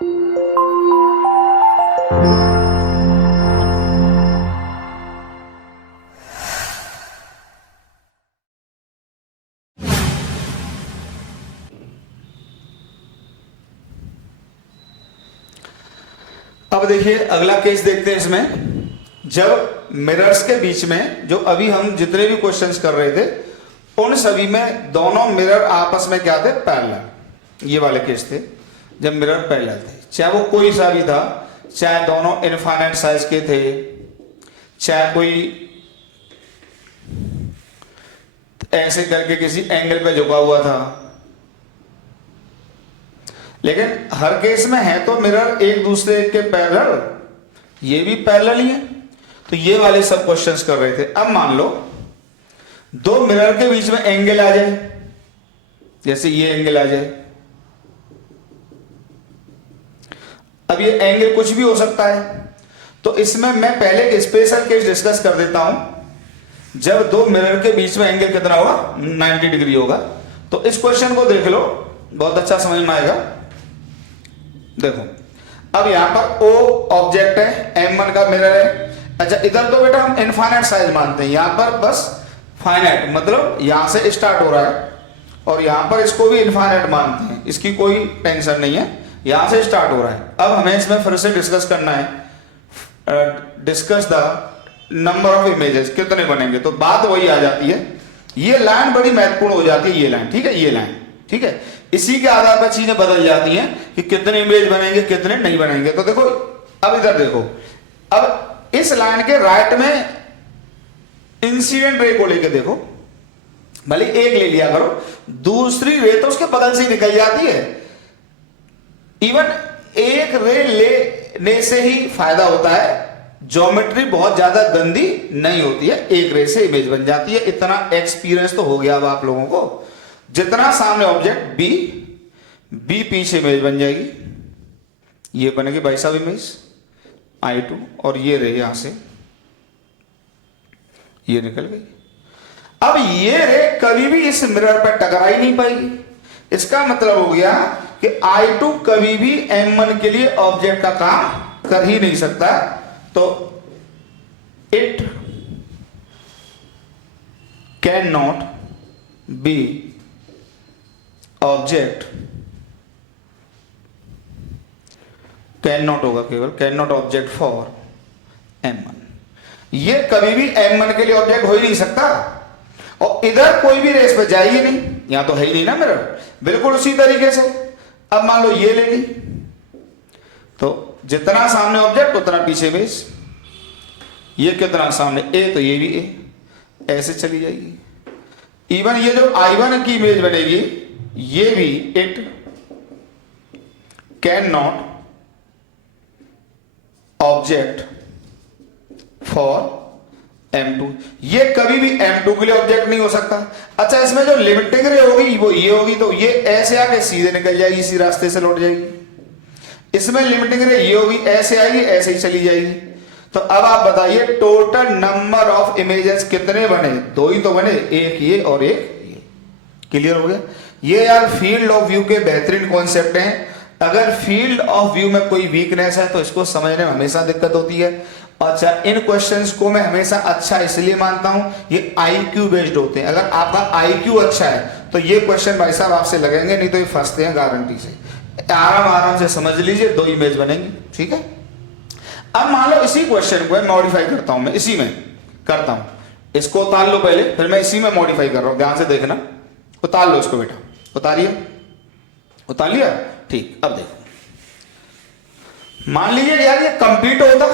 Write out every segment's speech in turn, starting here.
अब देखिए अगला केस देखते हैं। इसमें जब मिरर्स के बीच में जो अभी हम जितने भी क्वेश्चंस कर रहे थे उन सभी में दोनों मिरर आपस में क्या थे, पैरेलल। ये वाले केस थे जब मिरर पैरेलल थे, चाहे वो कोई सा भी था, चाहे दोनों इनफाइनाइट साइज के थे, चाहे कोई ऐसे करके किसी एंगल पे झुका हुआ था, लेकिन हर केस में है तो मिरर एक दूसरे के पैरेलल, ये भी पैरेलल ही है। तो ये वाले सब क्वेश्चंस कर रहे थे। अब मान लो दो मिरर के बीच में एंगल आ जाए, जैसे ये एंगल आ जाए। अब ये एंगल कुछ भी हो सकता है, तो इसमें मैं पहले एक स्पेशल केस डिस्कस कर देता हूं। जब दो मिरर के बीच में एंगल कितना होगा, 90 डिग्री होगा। तो इस क्वेश्चन को देख लो, बहुत अच्छा समझ में आएगा। देखो अब यहां पर O ऑब्जेक्ट है, M1 का मिरर है। अच्छा इधर तो बेटा हम इनफाइनाइट साइज मानते हैं, यहां पर बस फाइनाइट, मतलब यहां से स्टार्ट हो रहा है और यहां पर इसको भी इनफाइनाइट मानते हैं, इसकी कोई टेंशन नहीं है, यहां से स्टार्ट हो रहा है। अब हमें इसमें फिर से डिस्कस करना है, discuss the number of images, कितने बनेंगे। तो बात वही आ जाती है, ये लाइन बड़ी महत्वपूर्ण हो जाती है, ये लाइन, ठीक है, ये लाइन, ठीक है। इसी के आधार पर चीजें बदल जाती हैं कि कितने इमेज बनेंगे कितने नहीं बनेंगे। तो देखो अब इधर देखो, अब इस लाइन के राइट में इंसिडेंट रे को लेके देखो, भले एक ले लिया करो, दूसरी रे तो उसके बगल से ही निकल जाती है। इवन एक रे लेने से ही फायदा होता है, ज्योमेट्री बहुत ज्यादा गंदी नहीं होती है, एक रे से इमेज बन जाती है। इतना एक्सपीरियंस तो हो गया अब आप लोगों को। जितना सामने ऑब्जेक्ट बी पीछे इमेज बन जाएगी, ये बनेगी भाई साहब इमेज I2, और ये रे यहां से ये निकल गई। अब ये रे कभी भी इस मिरर पर टकरा ही नहीं पाएगी। इसका मतलब हो गया कि I2 कभी भी M1 के लिए ऑब्जेक्ट का काम कर ही नहीं सकता। तो it can not be object, can not होगा केवल, can not object for M1। ये कभी भी M1 के लिए ऑब्जेक्ट हो ही नहीं सकता। और इधर कोई भी रेस पे जाएगी नहीं, यहां तो है ही नहीं ना मिरर। बिल्कुल उसी तरीके से अब मान लो ये ले ली, तो जितना सामने ऑब्जेक्ट उतना पीछे बेस। ये कितना सामने A, तो ये भी A, ऐसे चली जाएगी। इवन ये जो I1 की इमेज बनेगी, ये भी it can not object for M2, ये कभी भी M2 के लिए ऑब्जेक्ट नहीं हो सकता। अच्छा इसमें जो लिमिटिंग रे होगी वो ये होगी, तो ये ऐसे आके सीधे निकल जाएगी, इसी रास्ते से लौट जाएगी। इसमें लिमिटिंग रे ये होगी, ऐसे आएगी ऐसे ही चली जाएगी। तो अब आप बताइए टोटल नंबर ऑफ इमेजेस कितने बने, दो ही तो बने, एक ये और एक ये। क्लियर हो गया। ये यार फील्ड ऑफ व्यू के बेहतरीन कॉन्सेप्ट हैं। अगर फील्ड ऑफ व्यू में कोई वीकनेस है तो इसको समझने में हमेशा दिक्कत होती है। अच्छा इन क्वेश्चंस को मैं हमेशा अच्छा इसलिए मानता हूं, ये आईक्यू बेस्ड होते हैं। अगर आपका आईक्यू अच्छा है तो ये क्वेश्चन भाई साहब आपसे लगेंगे, नहीं तो ये फंसते हैं गारंटी से। आराम से समझ लीजिए, दो इमेज बनेंगी, ठीक है। अब मान लो इसी क्वेश्चन को मॉडिफाई करता हूं, मैं इसी में करता हूं, इसको उतार लो पहले, फिर मैं इसी में मॉडिफाई कर रहा हूं, ध्यान से देखना। उतार लो इसको बेटा, उतारिए, उतार लिया, ठीक। अब देखो मान लीजिए यार ये कंप्लीट होता,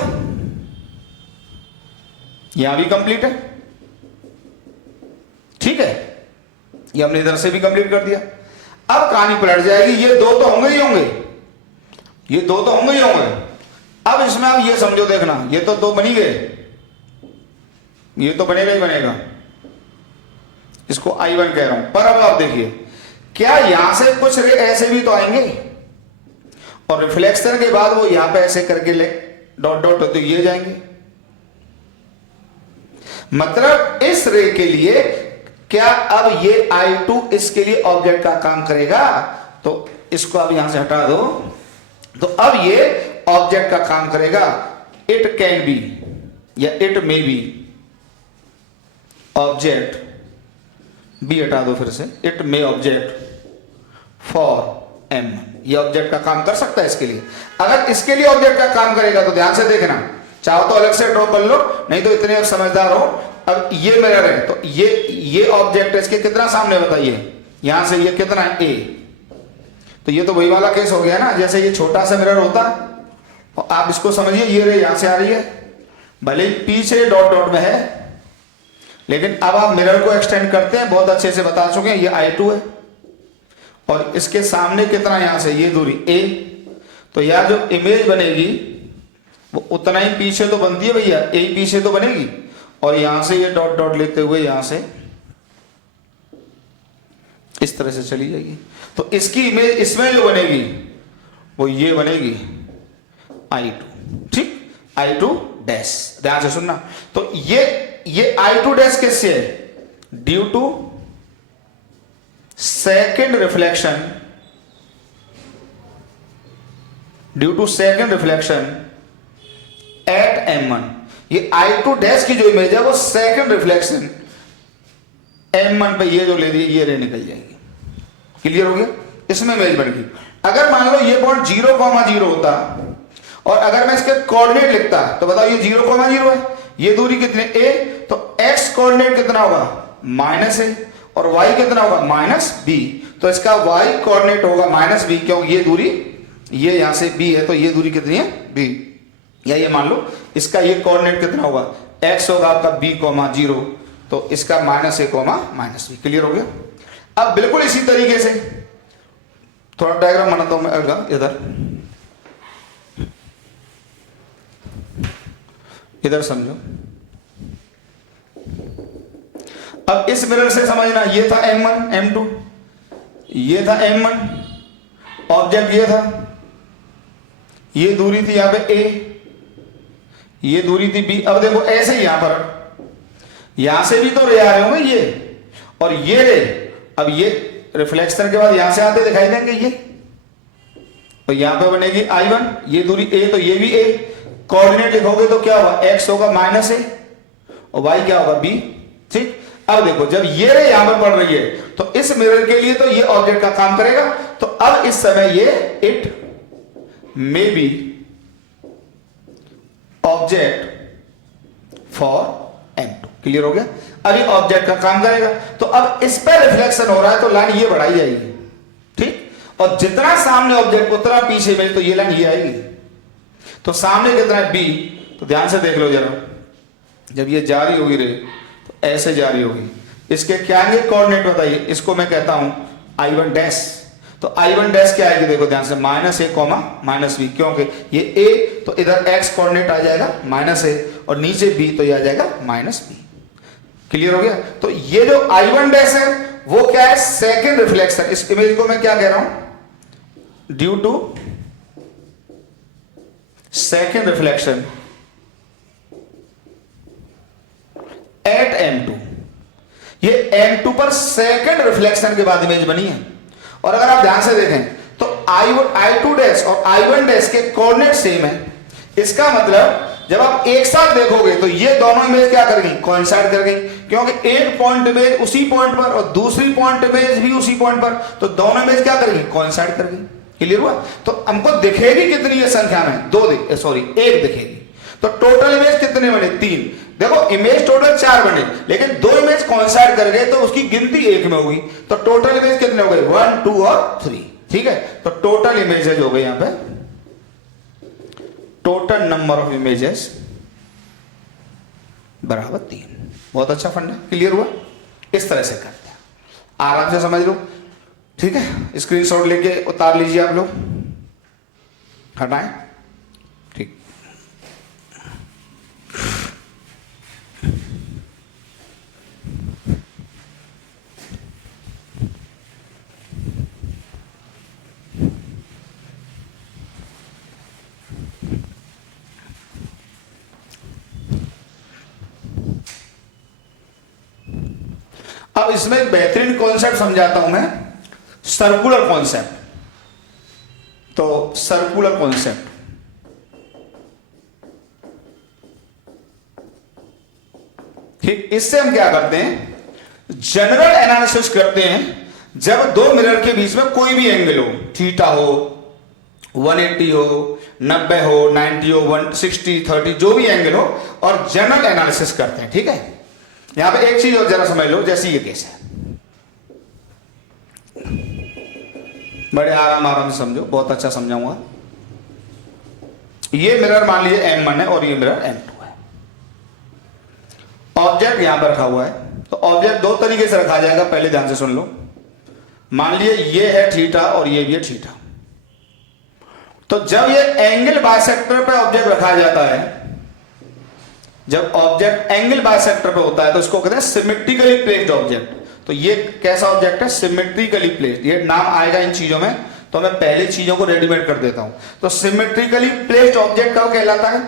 यहां भी कंप्लीट है, ठीक है, ये हमने इधर से भी कंप्लीट कर दिया। अब कहानी पलट जाएगी, ये दो तो होंगे ही होंगे, ये दो तो होंगे ही होंगे। अब इसमें आप ये समझो, देखना, ये तो दो बनी गए, ये तो बनेगा ही बनेगा, इसको I1 कह रहा हूं। पर अब आप देखिए, क्या यहां से कुछ रे ऐसे भी तो आएंगे, और रिफ्लेक्शन के बाद वो यहां पे ऐसे करके ले डॉट डॉट तो ये जाएंगे। मतलब इस रे के लिए क्या अब ये I2 इसके लिए ऑब्जेक्ट का काम करेगा? तो इसको अब यहां से हटा दो, तो अब ये ऑब्जेक्ट का काम करेगा, इट कैन बी या it may be, object B हटा दो फिर से, it may object for M, ये ऑब्जेक्ट का काम कर सकता है इसके लिए। अगर इसके लिए ऑब्जेक्ट का काम करेगा तो ध्यान से देखना, चाहो तो अलग से ड्रॉ कर लो, नहीं तो इतने समझदार हो। अब ये मिरर है तो ये ऑब्जेक्ट है, इसके कितना सामने बताइए, यहां से ये कितना है ए, तो ये तो वही वाला केस हो गया ना, जैसे ये छोटा सा मिरर होता और आप इसको समझिए, ये रे यहां से आ रही है, भले पीछे डॉट डॉट में है, लेकिन अब आप मिरर को एक्सटेंड करते हैं, बहुत अच्छे से बता चुके हैं, ये I2 है और इसके सामने कितना यहां से ये दूरी a, तो यार जो इमेज बनेगी वो उतना ही पीछे तो बनती है भैया, a पीछे तो बनेगी, और यहां से ये डॉट डॉट लेते हुए यहां से इस तरह से चली जाएगी, तो इसकी इमेज इसमें जो बनेगी वो ये बनेगी I2, ठीक, I2 डैश, ध्यान से सुनना। तो ये I2 डैश किससे है, due to second reflection, due to second reflection at M1, ये I2 डैश की जो इमेज है वो सेकेंड रिफ्लेक्शन M1 पे ये जो ले रही है ये रे निकल जाएगी। क्लियर हो गया, इसमें इमेज बन गई। अगर मान लो ये पॉइंट 0,0 होता और अगर मैं इसके कोऑर्डिनेट लिखता तो बताओ ये 0,0 है, ये दूरी कितनी a, तो x कोऑर्डिनेट कितना होगा -a और y कितना होगा -b, तो इसका y कोऑर्डिनेट होगा -b, क्योंकि ये दूरी ये यहां से b है, तो ये दूरी कितनी है b, या ये मान लो इसका ये कोऑर्डिनेट कितना होगा x होगा आपका b,0, तो इसका -a,-b। क्लियर हो गया। अब बिल्कुल इसी तरीके से थोड़ा डायग्राम बनाता हूं मैं, इधर समझो। अब इस मिरर से समझना, ये था M1 M2, ये था M1 ऑब्जेक्ट, ये था, ये दूरी थी यहां पे A, ये दूरी थी B। अब देखो ऐसे ही यहां पर, यहां से भी तो रे आ रहे होंगे ये, और ये रे अब ये रिफ्लेक्शन के बाद यहां से आते दिखाई देंगे ये, तो यहां पे बनेगी I1, ये दूरी A, तो ये भी A, कोऑर्डिनेट लिखोगे तो क्या होगा, x होगा -a और y क्या होगा b, ठीक। अब देखो जब ये रे यहां पर पड़ रही है तो इस मिरर के लिए तो ये ऑब्जेक्ट का काम करेगा, तो अब इस समय ये it may be object for M2। Clear हो गया। अब ये ऑब्जेक्ट का काम करेगा, तो अब इस पर रिफ्लेक्शन हो रहा है तो लाइन ये बढ़ाई जाएगी, ठीक, और जितना सामने ऑब्जेक्ट उतना पीछे में, तो ये लाइन ये आएगी, तो सामने कितना है b, तो ध्यान से देख लो जरा, जब ये जा रही होगी रे तो ऐसे जा रही होगी, इसके क्या आएंगे कोऑर्डिनेट बताइए, इसको मैं कहता हूं I1 डैश, तो I1 डैश क्या आएगी देखो ध्यान से, -a,-b, क्योंकि ये a तो इधर x कोऑर्डिनेट आ जाएगा -a और नीचे b तो ये आ जाएगा -b। क्लियर हो गया। तो ये जो I1 डैश है वो क्या है, सेकेंड रिफ्लेक्शन, इस इमेज को मैं क्या कह रहा हूं, due to second reflection at M2, ये M2 पर सेकेंड रिफ्लेक्शन के बाद इमेज बनी है। और अगर आप ध्यान से देखें तो I2 डैश और I1 डैश के कोऑर्डिनेट सेम है, इसका मतलब जब आप एक साथ देखोगे तो ये दोनों इमेज क्या कर गई, कोइंसाइड कर गई, क्योंकि एक पॉइंट इमेज उसी पॉइंट पर और दूसरी पॉइंट इमेज भी उसी पॉइंट पर, तो दोनों इमेज क्या कर गई, कोइंसाइड कर गई। क्लियर हुआ। तो हमको दिखेगी कितनी ये संख्या में, एक दिखेगी, तो टोटल इमेज कितने बने, 3। देखो इमेज टोटल 4 बने, लेकिन 2 इमेज कोइंसाइड कर गए तो उसकी गिनती 1 में होगी, तो टोटल इमेज कितने हो गए, 1 2 और 3। ठीक है, तो टोटल इमेजेस हो गए यहां पे, टोटल नंबर ऑफ इमेजेस बराबर 3। बहुत अच्छा फंड है। क्लियर हुआ। इस तरह से करते हैं, आराम से समझ लो। ठीक है, स्क्रीनशॉट लेके उतार लीजिए आप लोग, हटाएं। ठीक, अब इसमें एक बेहतरीन कॉन्सेप्ट समझाता हूं मैं, सर्कुलर कॉन्सेप्ट। तो सर्कुलर कॉन्सेप्ट, ठीक, इससे हम क्या करते हैं, जनरल एनालिसिस करते हैं। जब दो मिरर के बीच में कोई भी एंगल हो, थीटा हो, 180 हो, 90 हो, 90 हो, 160, 30, जो भी एंगल हो, और जनरल एनालिसिस करते हैं। ठीक है, यहां पे एक चीज और जरा समझ लो, जैसे ये केस है, बड़े आराम से समझो, बहुत अच्छा समझाऊंगा। ये मिरर मान लीजिए M1 है और ये मिरर M2 है। ऑब्जेक्ट यहां पर रखा हुआ है, तो ऑब्जेक्ट दो तरीके से रखा जाएगा, पहले ध्यान से सुन लो। मान लीजिए ये है थीटा और ये भी है थीटा। तो जब ये एंगल बाइसेक्टर पे ऑब्जेक्ट रखा जाता है, जब ऑब्जेक्ट एंगल बाइसेक्टर पे होता है तो इसको कहते हैं सिमेट्रिकली प्लेस्ड ऑब्जेक्ट। तो ये कैसा ऑब्जेक्ट है, सिमेट्रिकली प्लेस्ड। ये नाम आएगा इन चीजों में, तो मैं पहले चीजों को रेडीमेड कर देता हूं। तो सिमेट्रिकली प्लेस्ड ऑब्जेक्ट कब कहलाता है,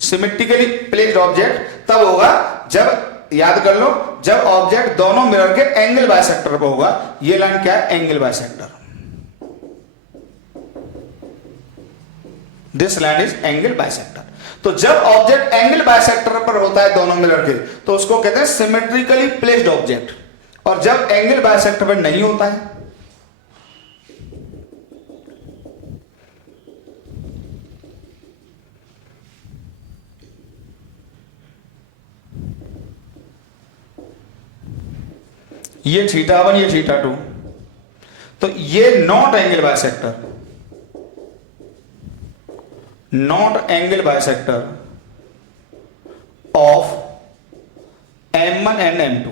सिमेट्रिकली प्लेस्ड ऑब्जेक्ट तब होगा जब, याद कर लो, जब ऑब्जेक्ट दोनों मिरर के एंगल बाइसेक्टर पे होगा। ये लाइन क्या है, angle bisector, this line is angle bisector. तो जब ऑब्जेक्ट एंगल बाइसेक्टर पर होता है दोनों मिरर के, तो उसको कहते हैं सिमेट्रिकली प्लेस्ड ऑब्जेक्ट। और जब एंगल बाइसेक्टर पर नहीं होता है, ये θ1 ये θ2, तो ये naught angle bisector, naught angle bisector of M1 and M2।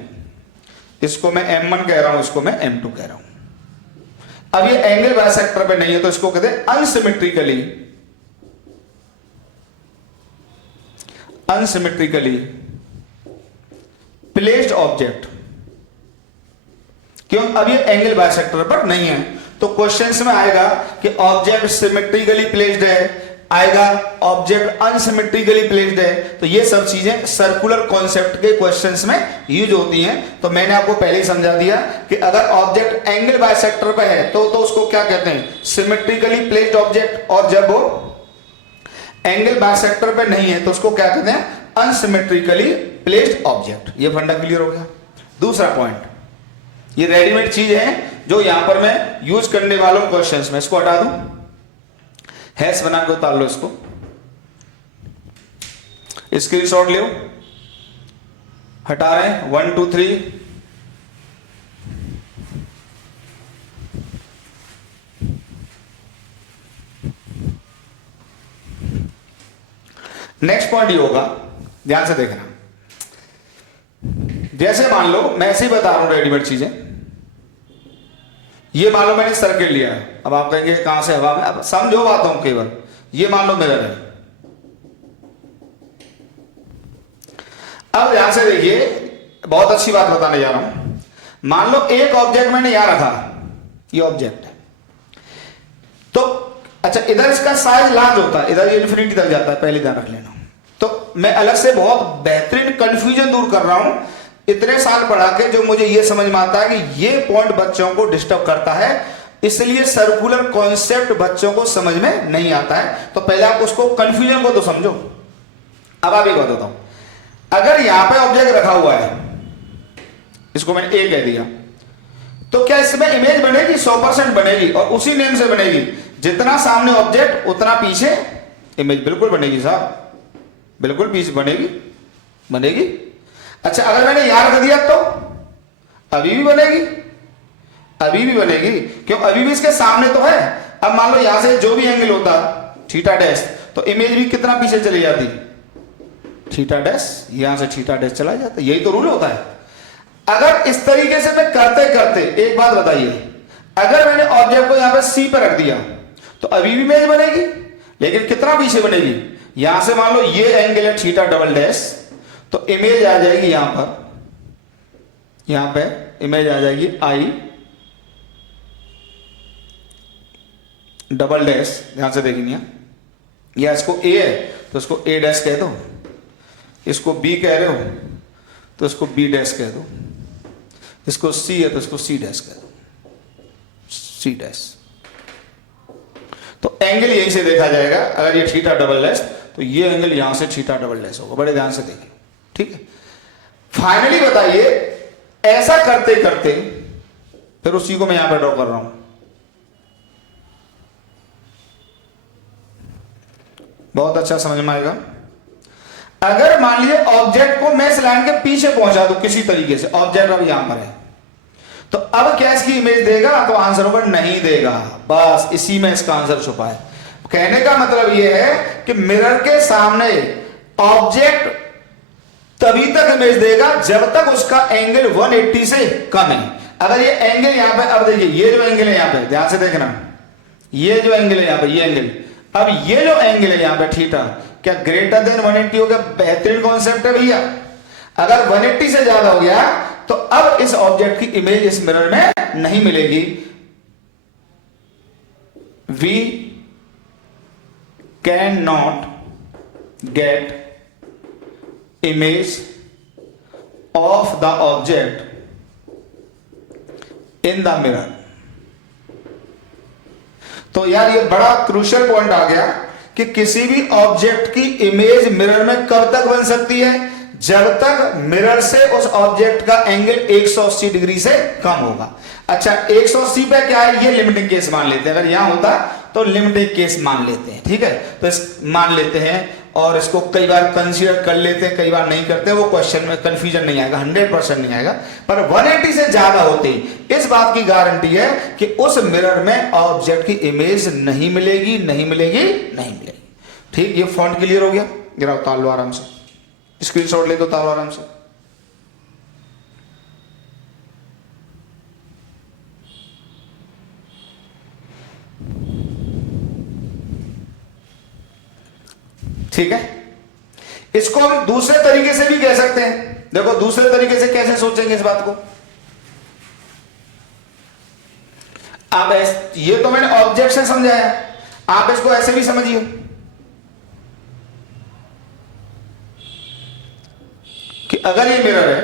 इसको मैं M1 कह रहा हूं, इसको मैं M2 कह रहा हूं। अब ये एंगल बाइसेक्टर पे नहीं है, तो इसको कहते हैं अनसिमेट्रिकली, अनसिमेट्रिकली प्लेस्ड ऑब्जेक्ट। क्यों, अब ये एंगल बाइसेक्टर पर नहीं है। तो क्वेश्चंस में आएगा कि ऑब्जेक्ट सिमेट्रिकली प्लेस्ड है, आएगा ऑब्जेक्ट अनसिमेट्रिकली प्लेस्ड है। तो ये सब चीजें सर्कुलर कॉन्सेप्ट के क्वेश्चंस में यूज होती हैं। तो मैंने आपको पहले ही समझा दिया कि अगर ऑब्जेक्ट एंगल बाइसेक्टर पे है तो उसको क्या कहते हैं, सिमेट्रिकली प्लेस्ड ऑब्जेक्ट। और जब वो एंगल बाइसेक्टर पे नहीं है तो उसको क्या कहते हैं, अनसिमेट्रिकली प्लेस्ड ऑब्जेक्ट। ये फंडा क्लियर हो गया। दूसरा पॉइंट, ये रेडीमेड चीज है जो यहां पर मैं यूज करने वाला हूं क्वेश्चंस में। इसको हटा दूं, हैश बना के उतार लो इसको, स्क्रीनशॉट ले, हटा रहे हैं 1 2 3। नेक्स्ट पॉइंट ये होगा, ध्यान से देखना। जैसे मान लो मैं ऐसे ही बता रहा हूं रेडीमेड चीजें, ये मान लो मैंने सर्किट लिया है। अब आप कहेंगे कहां से हवा में, अब समझो बातों केवल। ये मान लो मिरर है। अब ध्यान से देखिए, बहुत अच्छी बात बताने जा रहा हूं। मान लो एक ऑब्जेक्ट मैंने यहां रखा, ये ऑब्जेक्ट है, तो अच्छा इधर इसका साइज लार्ज होता है, इधर ये इन्फिनिटी तक जाता है, पहले ध्यान रख लेना। तो मैं अलग से बहुत बेहतरीन कंफ्यूजन दूर कर रहा हूं इतने साल पढ़ा के, जो मुझे ये समझ में आता है कि ये पॉइंट बच्चों को डिस्टर्ब करता है, इसलिए सर्कुलर कॉन्सेप्ट बच्चों को समझ में नहीं आता है। तो पहले आप उसको कंफ्यूजन को तो समझो। अब आप एक बात बताओ, अगर यहां पे ऑब्जेक्ट रखा हुआ है, इसको मैंने ए कह दिया, तो क्या इसमें इमेज बनेगी? 100% बनेगी। और उसी नेम से बनेगी, जितना सामने ऑब्जेक्ट उतना पीछे इमेज। बिल्कुल बनेगी साहब, बिल्कुल पीछे बनेगी। अच्छा अगर मैंने यहां रख दिया तो अभी भी बनेगी, क्यों, अभी भी इसके सामने तो है। अब मान लो यहां से जो भी एंगल होता थीटा डैश, तो इमेज भी कितना पीछे चली जाती, थीटा डैश, यहां से थीटा डैश चला जाता। यही तो रूल होता है। अगर इस तरीके से मैं करते करते, एक बात बताइए, अगर मैंने ऑब्जेक्ट को यहां पे सी पर रख दिया तो अभी भी इमेज बनेगी, लेकिन कितना पीछे बनेगी, यहां से मान लो ये एंगल है थीटा डबल डैश, तो इमेज आ जाएगी यहां पर, यहां पे इमेज आ जाएगी आई डबल डैश। ध्यान से देखिए, या इसको ए है तो इसको ए डैश कह दो, इसको बी कह रहे हो तो इसको बी डैश कह दो, इसको सी है तो इसको सी डैश कह दो, सी डैश। तो एंगल यहीं से देखा जाएगा। अगर ये थीटा डबल डैश तो ये एंगल यहां से थीटा डबल डैश होगा। बड़े ध्यान से देखिए, ठीक है। फाइनली बताइए, ऐसा करते करते फिर उसी को मैं यहां पर ड्रॉ कर रहा हूं। बहुत अच्छा समझ में आएगा। अगर मान लीजिए ऑब्जेक्ट को मैं इस लाइन के पीछे पहुंचा दूं किसी तरीके से, ऑब्जेक्ट अब यहां पर है, तो अब क्या इसकी इमेज देगा? तो आंसर होगा नहीं देगा। बस इसी में इसका आंसर छुपा है। कहने का मतलब यह है कि मिरर के सामने ऑब्जेक्ट तभी तक इमेज देगा जब तक उसका एंगल 180 से कम है। अगर ये एंगल यहां पे, अब देखिए ये जो एंगल है यहां पे, ध्यान से देखना, ये जो एंगल है यहां पे, ये एंगल, अब ये जो एंगल है यहां पे थीटा, क्या ग्रेटर देन 180 हो गया? बेहतरीन कॉन्सेप्ट है भैया। अगर 180 से ज्यादा हो गया तो अब इस ऑब्जेक्ट की इमेज इस मिरर में नहीं मिलेगी। We can not get image of the object in the mirror. तो यार ये बड़ा क्रूशियल पॉइंट आ गया कि किसी भी ऑब्जेक्ट की इमेज मिरर में कब तक बन सकती है? जब तक मिरर से उस ऑब्जेक्ट का एंगल 180 डिग्री से कम होगा। अच्छा 180 पे क्या है? ये लिमिटिंग केस मान लेते हैं। अगर यहां होता तो लिमिटिंग केस मान लेते हैं, ठीक है। तो इस मान लेते हैं और इसको कई बार कंसीडर कर लेते हैं, कई बार नहीं करते। वो क्वेश्चन में कंफ्यूजन नहीं आएगा, 100% नहीं आएगा। पर 180 से ज्यादा होते ही इस बात की गारंटी है कि उस मिरर में ऑब्जेक्ट की इमेज नहीं मिलेगी, नहीं मिलेगी, नहीं मिलेगी। ठीक, ये फॉन्ट क्लियर हो गया? गिराओ, उतार लो आराम से, स्क्रीनशॉट ले तो उतारो आराम से। ठीक है, इसको हम दूसरे तरीके से भी कह सकते हैं। देखो दूसरे तरीके से कैसे सोचेंगे इस बात को। आप ये तो मैंने ऑब्जेक्ट से समझाया, आप इसको ऐसे भी समझिए कि अगर ये मिरर है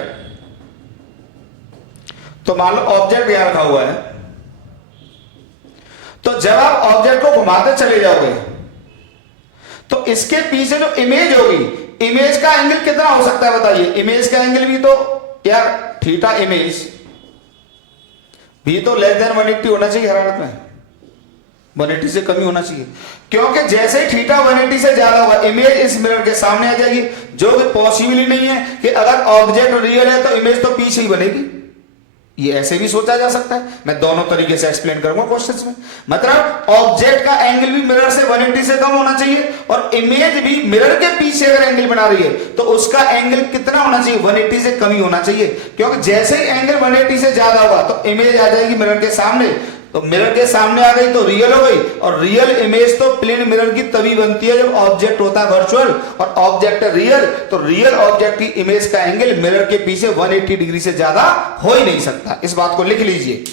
तो मान लो ऑब्जेक्ट यहां रखा हुआ है, तो जब आप ऑब्जेक्ट को घुमाते चले जाओगे तो इसके पीछे जो इमेज होगी, इमेज का एंगल कितना हो सकता है बताइए? इमेज का एंगल भी तो यार थीटा इमेज भी तो लेस देन 180 होना चाहिए हर हालत में, 180 से कम ही होना चाहिए। क्योंकि जैसे ही थीटा 180 से ज्यादा होगा इमेज इस मिरर के सामने आ जाएगी, जो कि पॉसिबल ही नहीं है कि अगर ऑब्जेक्ट रियल है तो इमेज तो पीछे ही बनेगी। ये ऐसे भी सोचा जा सकता है, मैं दोनों तरीके से एक्सप्लेन करूंगा क्वेश्चंस में। मतलब ऑब्जेक्ट का एंगल भी मिरर से 180 से कम होना चाहिए और इमेज भी मिरर के पीछे अगर एंगल बना रही है तो उसका एंगल कितना होना चाहिए? 180 से कम ही होना चाहिए। क्योंकि जैसे ही एंगल 180 से ज्यादा होगा तो इमेज आ जाएगी मिरर के सामने, तो मिरर के सामने आ गई तो रियल हो गई। और रियल इमेज तो प्लेन मिरर की तभी बनती है जब ऑब्जेक्ट होता है वर्चुअल और ऑब्जेक्ट है रियल। तो रियल ऑब्जेक्ट की इमेज का एंगल मिरर के पीछे 180 डिग्री से ज्यादा हो ही नहीं सकता। इस बात को लिख लीजिए,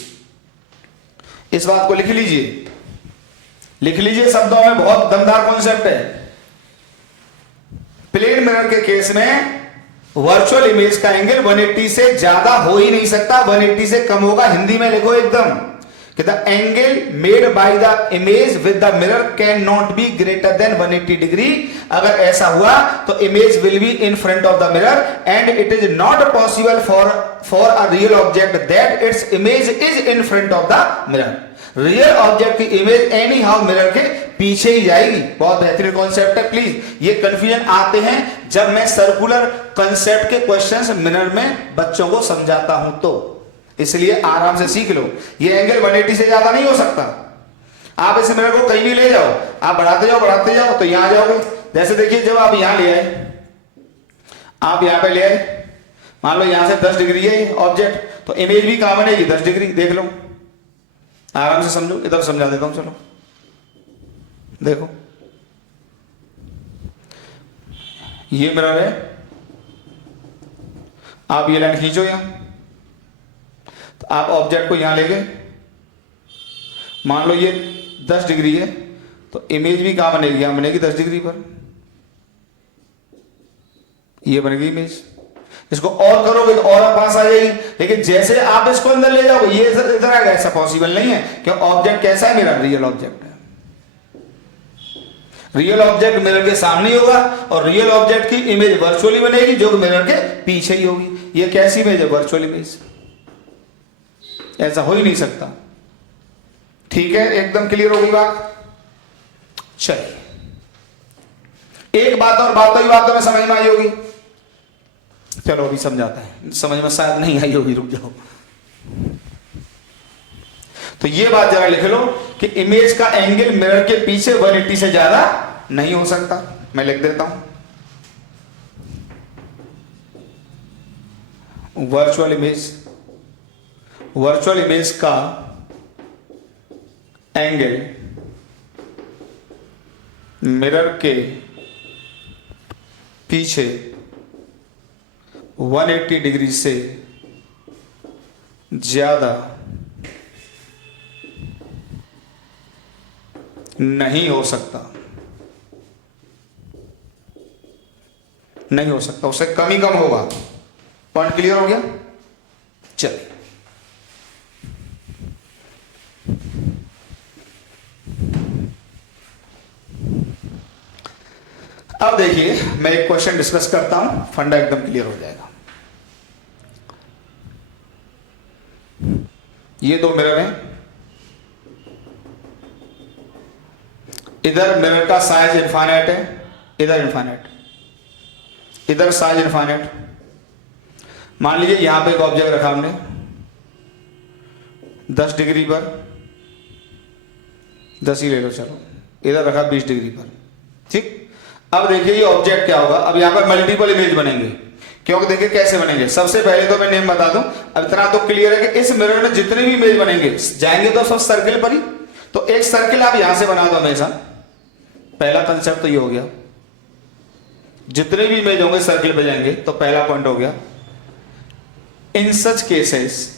इस बात को लिख लीजिए, लिख लीजिए शब्दों में, बहुत दमदार कॉन्सेप्ट है। प्लेन मिरर के केस में वर्चुअल इमेज का एंगल 180 से ज्यादा हो ही नहीं सकता, 180 से कम होगा। हिंदी में लिखो एकदम कि the angle made by the image with the mirror can not be greater than 180 degree। अगर ऐसा हुआ तो image will be in front of the mirror and it is not possible for a real object that its image is in front of the mirror। Real object की image any how mirror के पीछे ही जाएगी। बहुत बेहतरीन concept है। Please ये confusion आते हैं जब मैं सर्कुलर कॉन्सेप्ट के क्वेश्चंस मिरर में बच्चों को समझाता हूं, तो इसलिए आराम से सीख लो। ये एंगल 180 से ज्यादा नहीं हो सकता। आप इस मिरर को कहीं भी ले जाओ, आप बढ़ाते जाओ तो यहां जाओगे। जैसे देखिए जब आप यहां ले आए, आप यहां पे ले आए, मान लो यहां से 10 डिग्री है ऑब्जेक्ट, तो इमेज भी कहां बनेगी? 10 डिग्री। देख लो, आराम से समझो। इधर समझा देता हूं, चलो देखो, ये मिरर है, आप ये लाइन खींचो यहां, तो आप ऑब्जेक्ट को यहां ले गए, मान लो ये 10 डिग्री है, तो इमेज भी कहां बनेगी? यहां बनेगी 10 डिग्री पर, ये बनेगी इमेज। इसको और करोगे तो और पास आ जाएगी, लेकिन जैसे आप इसको अंदर ले जाओगे ये इधर आएगा, ऐसा पॉसिबल नहीं है। क्यों? ऑब्जेक्ट कैसा है मेरा? रियल ऑब्जेक्ट है। रियल ऑब्जेक्ट मिरर के सामने होगा और रियल ऑब्जेक्ट की इमेज वर्चुअली बनेगी जो कि मिरर के पीछे ही होगी। ये कैसी इमेज है? Virtual image. ऐसा हो ही नहीं सकता। ठीक है, एकदम क्लियर हो गई बात। चलिए एक बात और, बातों ही बातों में समझ में आई होगी। चलो अभी समझाता है, समझ में शायद नहीं आई होगी, रुक जाओ। तो ये बात जरा लिख लो कि इमेज का एंगल मिरर के पीछे 180 से ज्यादा नहीं हो सकता। मैं लिख देता हूं, वर्चुअल इमेज का एंगल मिरर के पीछे 180 डिग्री से ज्यादा नहीं हो सकता, नहीं हो सकता, उससे कम ही कम होगा। पॉइंट क्लियर हो गया? चलिए अब देखिए, मैं एक क्वेश्चन डिस्कस करता हूं, फंडा एकदम क्लियर हो जाएगा। ये दो मिरर हैं, इधर मिरर का साइज इनफाइनाइट है, इधर इनफाइनाइट, इधर साइज इनफाइनाइट। मान लीजिए यहां पे एक ऑब्जेक्ट रखा हमने 10 डिग्री पर, 10 ही ले लो चलो, इधर रखा 20 डिग्री पर। ठीक, अब देखिए ये ऑब्जेक्ट क्या होगा। अब यहां पर मल्टीपल इमेज बनेंगे, क्योंकि देखिए कैसे बनेंगे। सबसे पहले तो मैं नेम बता दूं, अब इतना तो क्लियर है कि इस मिरर में जितने भी इमेज बनेंगे जाएंगे तो सब सर्किल पर ही। तो एक सर्किल आप यहां से बना दो हमेशा, पहला कंसेप्ट तो ये हो गया। जितने भी इमेज होंगे सर्किल पे जाएंगे, तो पहला पॉइंट हो गया। In such cases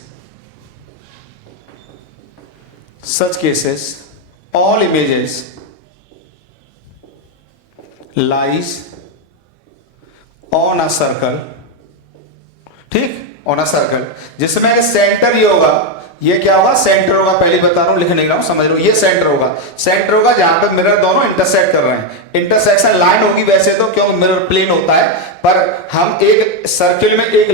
all images lies on a circle, ठीक, ऑन अ सर्कल, जिसमें सेंटर ये होगा। ये क्या होगा? सेंटर होगा। पहले बता रहा हूं, लिख नहीं रहा हूं, समझ लो। ये सेंटर होगा, सेंटर होगा जहां पे मिरर दोनों इंटरसेक्ट कर रहे हैं। इंटरसेक्शन लाइन होगी वैसे तो, क्योंकि मिरर प्लेन होता है, पर हम एक सर्किल में एक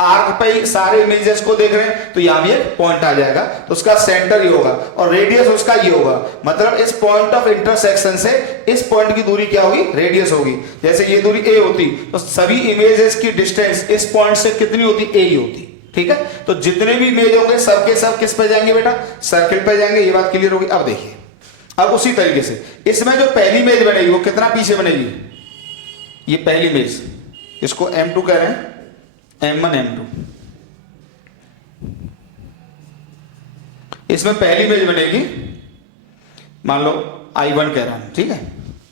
आर्क पे सारे इमेजेस को देख रहे हैं, तो यहां भी एक पॉइंट आ जाएगा, तो उसका सेंटर ही होगा और रेडियस उसका ये होगा। मतलब इस पॉइंट ऑफ इंटरसेक्शन से इस पॉइंट की दूरी क्या होगी? रेडियस होगी। जैसे ये दूरी ए होती, तो सभी इमेजेस की डिस्टेंस इस पॉइंट से कितनी होती? ए ही होती। ठीक है, तो जितने भी इमेज होंगे सबके सब किस पे जाएंगे बेटा? सर्किल पे जाएंगे। ये बात क्लियर होगी? अब देखिए, अब उसी तरीके से इसमें जो पहली इमेज बनेगी वो कितना पीछे बनेगी? ये पहली इमेज, इसको M2 कह रहे हैं, M1 M2। इसमें पहली इमेज बनेगी, मान लो I1 कह रहा हूं, ठीक है,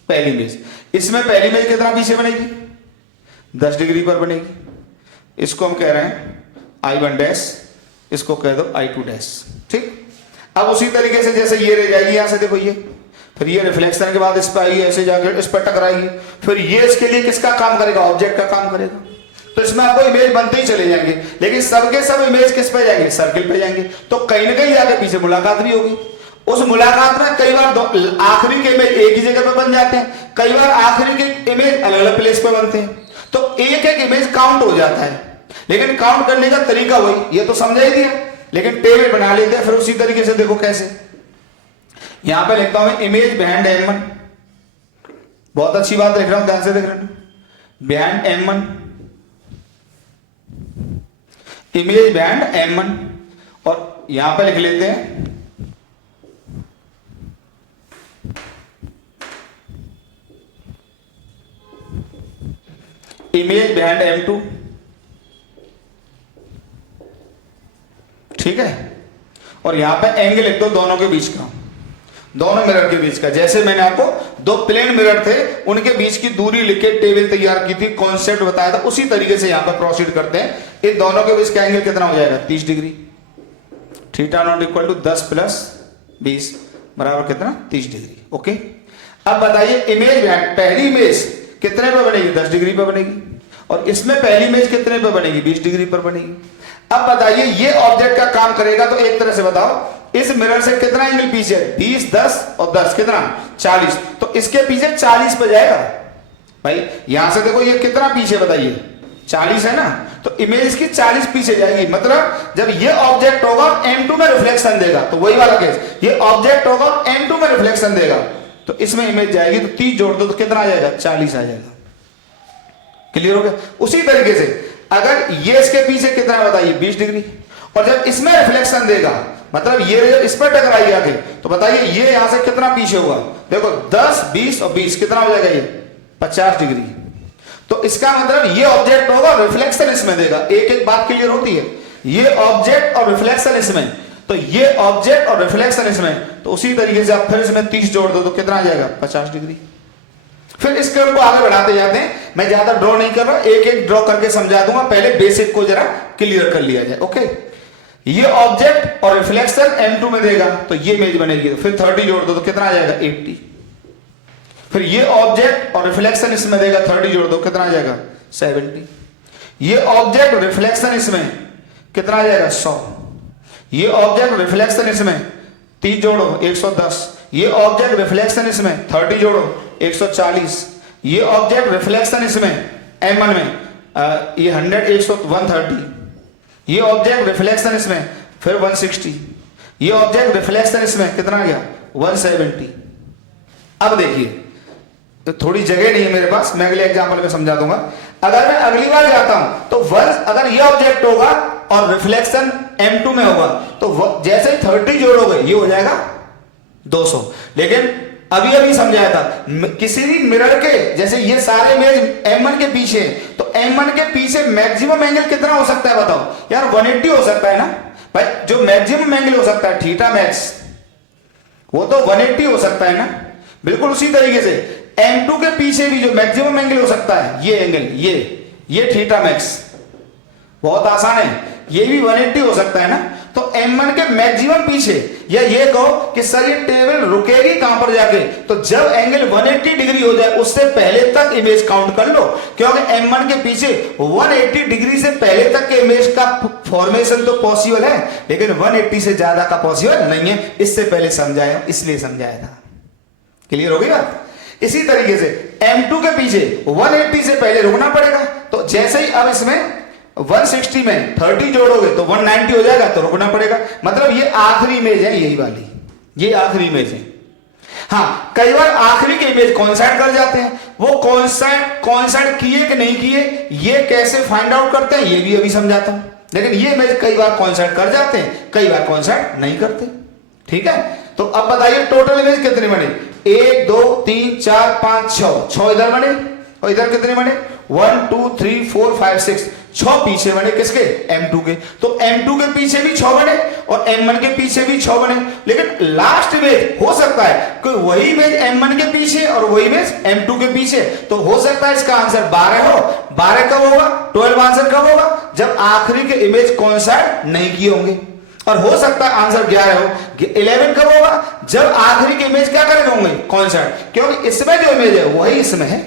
पहली इमेज। इसमें पहली इमेज कितना पीछे बनेगी? 10 डिग्री पर बनेगी। इसको हम कह रहे हैं I1 डैश, इसको कह दो I2 डैश। ठीक, अब उसी तरीके से जैसे ये रह जाएगी यहां से, देखो ये, फिर ये रिफ्लेक्शन के बाद इस पर आएगी, ऐसे जाकर इस पर टकराएगी, फिर ये इसके लिए किसका काम करेगा? ऑब्जेक्ट का काम करेगा। तो इसमें आपको इमेज बनते ही चले जाएंगे, लेकिन सबके सब इमेज किस पे जाएंगे? सर्किल पे जाएंगे। तो कहीं ना कहीं जाके पीछे मुलाकात भी होगी। उस मुलाकात में कई बार आखिरी के इमेज एक ही जगह पे बन जाते हैं, कई बार आखिरी के इमेज अलग अलग प्लेस पे बनते हैं। तो एक एक इमेज काउंट हो जाता है, लेकिन काउंट करने का तरीका वही, ये तो समझा ही दिया, लेकिन टेबल बना लेते हैं फिर उसी तरीके से। देखो कैसे, यहां पे लिखता हूं इमेज बिहाइंड M1। बहुत अच्छी बात लिख रहा हूं, ध्यान से देख रहे हैं। Behind M1, image behind M1, और यहां पे लिख लेते हैं इमेज बिहाइंड M2। ठीक है, और यहां पे एंगल लिख दो दोनों के बीच का, दोनों मिरर के बीच का। जैसे मैंने आपको दो प्लेन मिरर थे, उनके बीच की दूरी लिख के टेबल तैयार की थी, कॉन्सेप्ट बताया था, उसी तरीके से यहां पर प्रोसीड करते हैं। इन दोनों के बीच का एंगल कितना हो जाएगा? 30 degree. Theta not equal to 10 plus 20 बराबर कितना? 30 डिग्री। ओके, अब बताइए इमेज पहली इमेज कितने पे बनेगी? 10 डिग्री पे बनेगी, और इसमें पहली इमेज कितने पे बनेगी? 20 डिग्री पर बनेगी। अब बताइए ये ऑब्जेक्ट का काम करेगा, तो एक तरह से बताओ, इस मिरर से कितना एंगल पीछे है? 20, 10 और 10 कितना? 40। तो इसके पीछे 40 पे जाएगा भाई। यहां से देखो ये कितना पीछे बताइए? 40 है ना, तो इमेज इसकी 40 पीछे जाएगी। मतलब जब ये ऑब्जेक्ट होगा M2 में रिफ्लेक्शन देगा, तो वही वाला केस, ये ऑब्जेक्ट होगा M2 में रिफ्लेक्शन देगा, तो इसमें इमेज जाएगी, तो 30 जोड़ दो तो कितना आ जाएगा? 40 आ जाएगा। क्लियर हो गया? उसी तरीके से अगर ये इसके पीछे कितना है बताइए? 20 डिग्री, और जब इसमें रिफ्लेक्शन देगा, मतलब ये इस पर टकराई आके, तो बताइए ये यहां से कितना पीछे होगा? देखो 10, 20 और 20 कितना हो जाएगा? ये 50 डिग्री। तो इसका मतलब ये ऑब्जेक्ट होगा, रिफ्लेक्शन इसमें देगा। एक एक बात क्लियर होती है? ये ऑब्जेक्ट और रिफ्लेक्शन इसमें, तो ये ऑब्जेक्ट और रिफ्लेक्शन इसमें, तो उसी तरीके से आप फिर इसमें 30 जोड़ दो तो कितना आ जाएगा? 50 डिग्री। फिर इस कर्व को आगे बढ़ाते जाते हैं। मैं ज्यादा ड्रॉ नहीं कर रहा, एक एक ड्रॉ करके समझा दूंगा, पहले बेसिक को जरा क्लियर कर लिया जाए। ओके, ये ऑब्जेक्ट और रिफ्लेक्शन M2 में देगा, तो ये इमेज बनेगी, तो फिर 30 जोड़ दो तो कितना आ जाएगा? 80। फिर ये ऑब्जेक्ट और रिफ्लेक्शन इसमें देगा, 30 जोड़ दो कितना आ जाएगा? 70। ये ऑब्जेक्ट और रिफ्लेक्शन इसमें कितना आ जाएगा? 100। ये ऑब्जेक्ट रिफ्लेक्शन इसमें 30 जोड़ो 110। ये ऑब्जेक्ट रिफ्लेक्शन इसमें 30 जोड़ो 140। ये ऑब्जेक्ट रिफ्लेक्शन इसमें M1 में ये 130। ये ऑब्जेक्ट रिफ्लेक्शन इसमें फिर 160। ये ऑब्जेक्ट रिफ्लेक्शन इसमें कितना आ गया? 170। अब देखिए, तो थोड़ी जगह नहीं है मेरे पास, मैं अगले एग्जांपल में समझा दूंगा। अगर मैं अगली बार जाता हूं तो अगर ये ऑब्जेक्ट होगा और रिफ्लेक्शन M2 में होगा, तो जैसे ही 30 जोड़ोगे ये हो जाएगा 200। लेकिन अभी अभी समझाया था, किसी भी मिरर के, जैसे ये सारे इमेज M1 के पीछे, तो M1 के पीछे मैक्सिमम एंगल कितना हो सकता है बताओ यार? 180 हो सकता है ना भाई। जो मैक्सिमम एंगल हो सकता है थीटा मैक्स, वो तो 180 हो सकता है ना। बिल्कुल उसी तरीके से M2 के पीछे भी जो मैक्सिमम एंगल हो सकता है, ये एंगल, ये थीटा मैक्स, बहुत आसान है, ये भी 180 हो सकता है ना। तो M1 के मैक्सिमम पीछे, या ये कहो कि सर ये टेबल रुकेगी कहां पर जाके, तो जब एंगल 180 डिग्री हो जाए उससे पहले तक इमेज काउंट कर लो, क्योंकि M1 के पीछे 180 डिग्री से पहले तक के इमेज का फॉर्मेशन तो पॉसिबल है, लेकिन 180 से ज्यादा का पॉसिबल नहीं है। इससे पहले समझाया, इसलिए समझाया था। क्लियर हो गई बात? इसी तरीके से M2 के पीछे 180 से पहले रुकना पड़ेगा, तो जैसे ही अब इसमें 160 में 30 जोड़ोगे तो 190 हो जाएगा, तो रुकना पड़ेगा। मतलब ये आखिरी इमेज है, यही वाली, ये आखिरी इमेज है। हाँ, कई बार आखिरी के इमेज कोइंसाइड कर जाते हैं, वो कोइंसाइड किए कि नहीं किए, ये कैसे फाइंड आउट करते हैं ये भी अभी समझाता हूं। लेकिन ये इमेज कई बार कोइंसाइड कर जाते हैं, कई बार कोइंसाइड नहीं करते। ठीक है, तो अब बताइए टोटल इमेज कितने बने? 1 2 3 4 5 6 इधर बने, और इधर कितने बने? 1 2 3 4 5 6 6 पीछे बने, किसके? M2 के। तो M2 के पीछे भी 6 बने और M1 के पीछे भी 6 बने। लेकिन लास्ट इमेज हो सकता है कोई वही इमेज M1 के पीछे और वही इमेज M2 के पीछे, तो हो सकता है इसका आंसर 12 हो। 12 कब होगा? 12 आंसर कब होगा? जब आखिरी के इमेज कोइंसाइड नहीं किए होंगे। और हो सकता है आंसर 11 हो। 11 कब होगा? जब आखिरी के इमेज क्या करेंगे होंगे? कोइंसाइड, क्योंकि इसमें जो इमेज है वही इसमें है।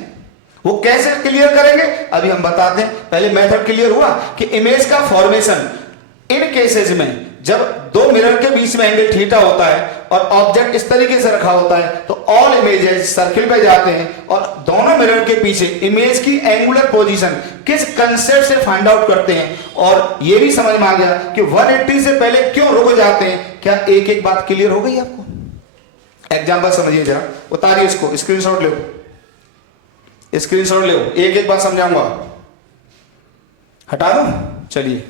वो कैसे क्लियर करेंगे अभी हम बताते हैं। पहले मेथड क्लियर हुआ कि इमेज का फॉर्मेशन इन केसेस में, जब दो मिरर के बीच में एंगल थीटा होता है और ऑब्जेक्ट इस तरीके से रखा होता है, तो ऑल इमेजेस सर्किल पे जाते हैं और दोनों मिरर के पीछे इमेज की एंगुलर पोजीशन किस कंसेप्ट से फाइंड आउट करते हैं। और ये भी समझ में आ गया कि 180 से पहले क्यों रुक जाते हैं। क्या एक एक बात क्लियर हो गई आपको? एग्जाम्पल समझिए जरा, उतारिए इसको, स्क्रीनशॉट लो, स्क्रीनशॉट लो, एक एक बात समझाऊंगा। हटा दो, चलिए।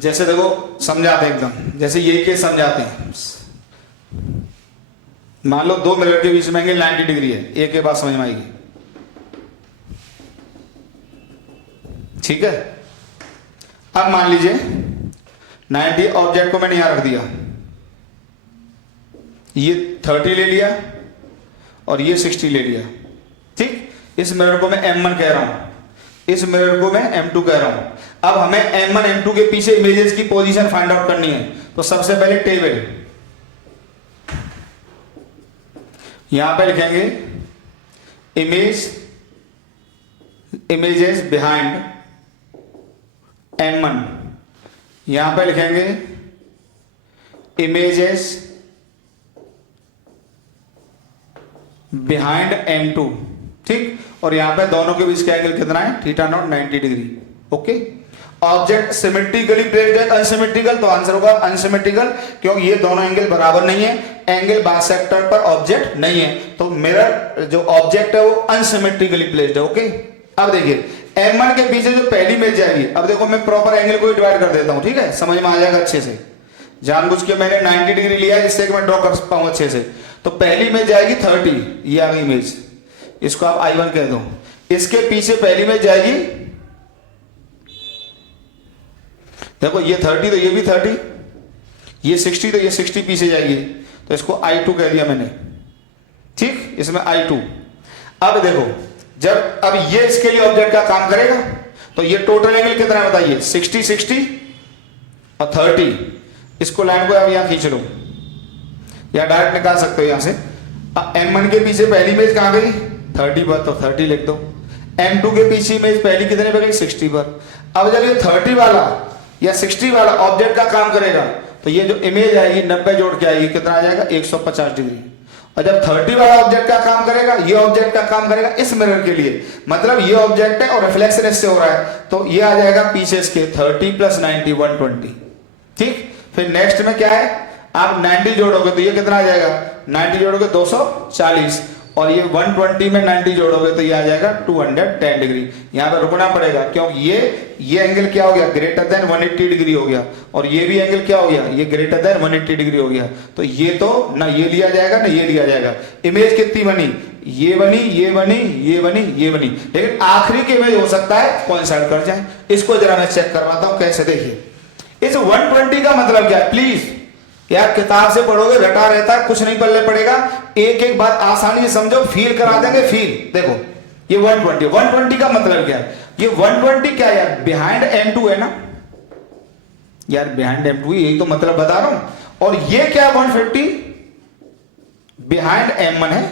जैसे देखो समझाते हैं एकदम, जैसे ये केस समझाते हैं। मान लो दो मिरर के बीच में एंगल 90 डिग्री है, एक के बात समझ में आएगी। ठीक है, अब मान लीजिए 90 ऑब्जेक्ट को मैंने यहां रख दिया, ये 30 ले लिया और ये 60 ले लिया। ठीक, इस मिरर को मैं M1 कह रहा हूं, इस मिरर को मैं M2 कह रहा हूं। अब हमें M1 M2 के पीछे इमेजेस की पोजीशन फाइंड आउट करनी है। तो सबसे पहले टेबल, यहां पे लिखेंगे इमेजेस बिहाइंड M1, यहां पे लिखेंगे इमेजेस बिहाइंड M2, ठीक। और यहां पे दोनों के बीच का एंगल कितना है, theta naught 90 degree. Okay, object symmetrically placed है, अनसिमेट्रिकल, तो आंसर होगा अनसिमेट्रिकल, क्योंकि ये दोनों एंगल बराबर नहीं है, एंगल बाइसेक्टर पर ऑब्जेक्ट नहीं है, तो मिरर जो ऑब्जेक्ट है वो अनसिमेट्रिकली प्लेस्ड है। ओके, अब देखिए M1 के पीछे जो पहली इमेज जाएगी, अब देखो मैं प्रॉपर एंगल को डिवाइड कर देता हूं, ठीक है, समझ में आ जाएगा अच्छे से। जानबूझ के मैंने 90 डिग्री लिया जिससे कि मैं ड्रॉ कर पाऊं अच्छे से। तो पहली इमेज जाएगी 30, ये आ गई इमेज, इसको आप I1 कह दो। इसके पीछे पहली इमेज जाएगी, देखो ये 30 तो ये भी 30, ये 60 तो ये 60 पीछे जाएगी, तो इसको I2 कह दिया मैंने, ठीक, इसमें I2। अब देखो जब अब ये इसके लिए ऑब्जेक्ट का काम करेगा तो ये टोटल एंगल कितना है बताइए, 60 60 और 30। इसको लाइन को आप यहां खींच लो या डायरेक्ट निकाल सकते हो यहां से। M1 के पीछे पहली इमेज कहां गई, 30 पर, तो 30 लिख दो। M2 के पीछे इमेज पहली कितने पर गई, 60 पर। अब जब ये 30 वाला या 60 वाला ऑब्जेक्ट का काम करेगा तो ये जो इमेज आएगी 90 जोड़ के आएगी, कितना आ जाएगा, 150 डिग्री। और जब 30 वाला ऑब्जेक्ट का काम करेगा, ये ऑब्जेक्ट का काम करेगा इस मिरर के लिए, मतलब ये ऑब्जेक्ट है और रिफ्लेक्शन इससे हो रहा है, तो ये आ जाएगा पीछे इसके 30 + 90 120, ठीक। फिर नेक्स्ट में क्या है, आप 90 जोड़ोगे तो ये कितना आ जाएगा, 90 जोड़ोगे 240, और ये 120 में 90 जोड़ोगे तो ये आ जाएगा 210 डिग्री। यहां पर रुकना पड़ेगा क्योंकि ये एंगल क्या हो गया, ग्रेटर देन 180 डिग्री हो गया, और ये भी एंगल क्या हो गया, ये ग्रेटर देन 180 डिग्री हो गया। तो ये तो ना ये लिया जाएगा ना ये लिया जाएगा। इमेज कितनी बनी, ये बनी, ये बनी, ये बनी, ये बनी, लेकिन आखिरी की इमेज हो सकता है कोइंसाइड कर जाए। इसको जरा मैं चेक करवाता हूं कैसे, देखिए इस 120 का मतलब क्या है, प्लीज यार किताब से पढ़ोगे रटा रहता है, कुछ नहीं पढ़ने पड़ेगा, एक एक बात आसानी से समझो, फील करा देंगे फील। देखो ये 120 का मतलब क्या है, ये 120 क्या है यार, बिहाइंड M2 है ना यार, बिहाइंड M2 यही तो मतलब बता रहा हूं। और ये क्या 150 बिहाइंड M1 है।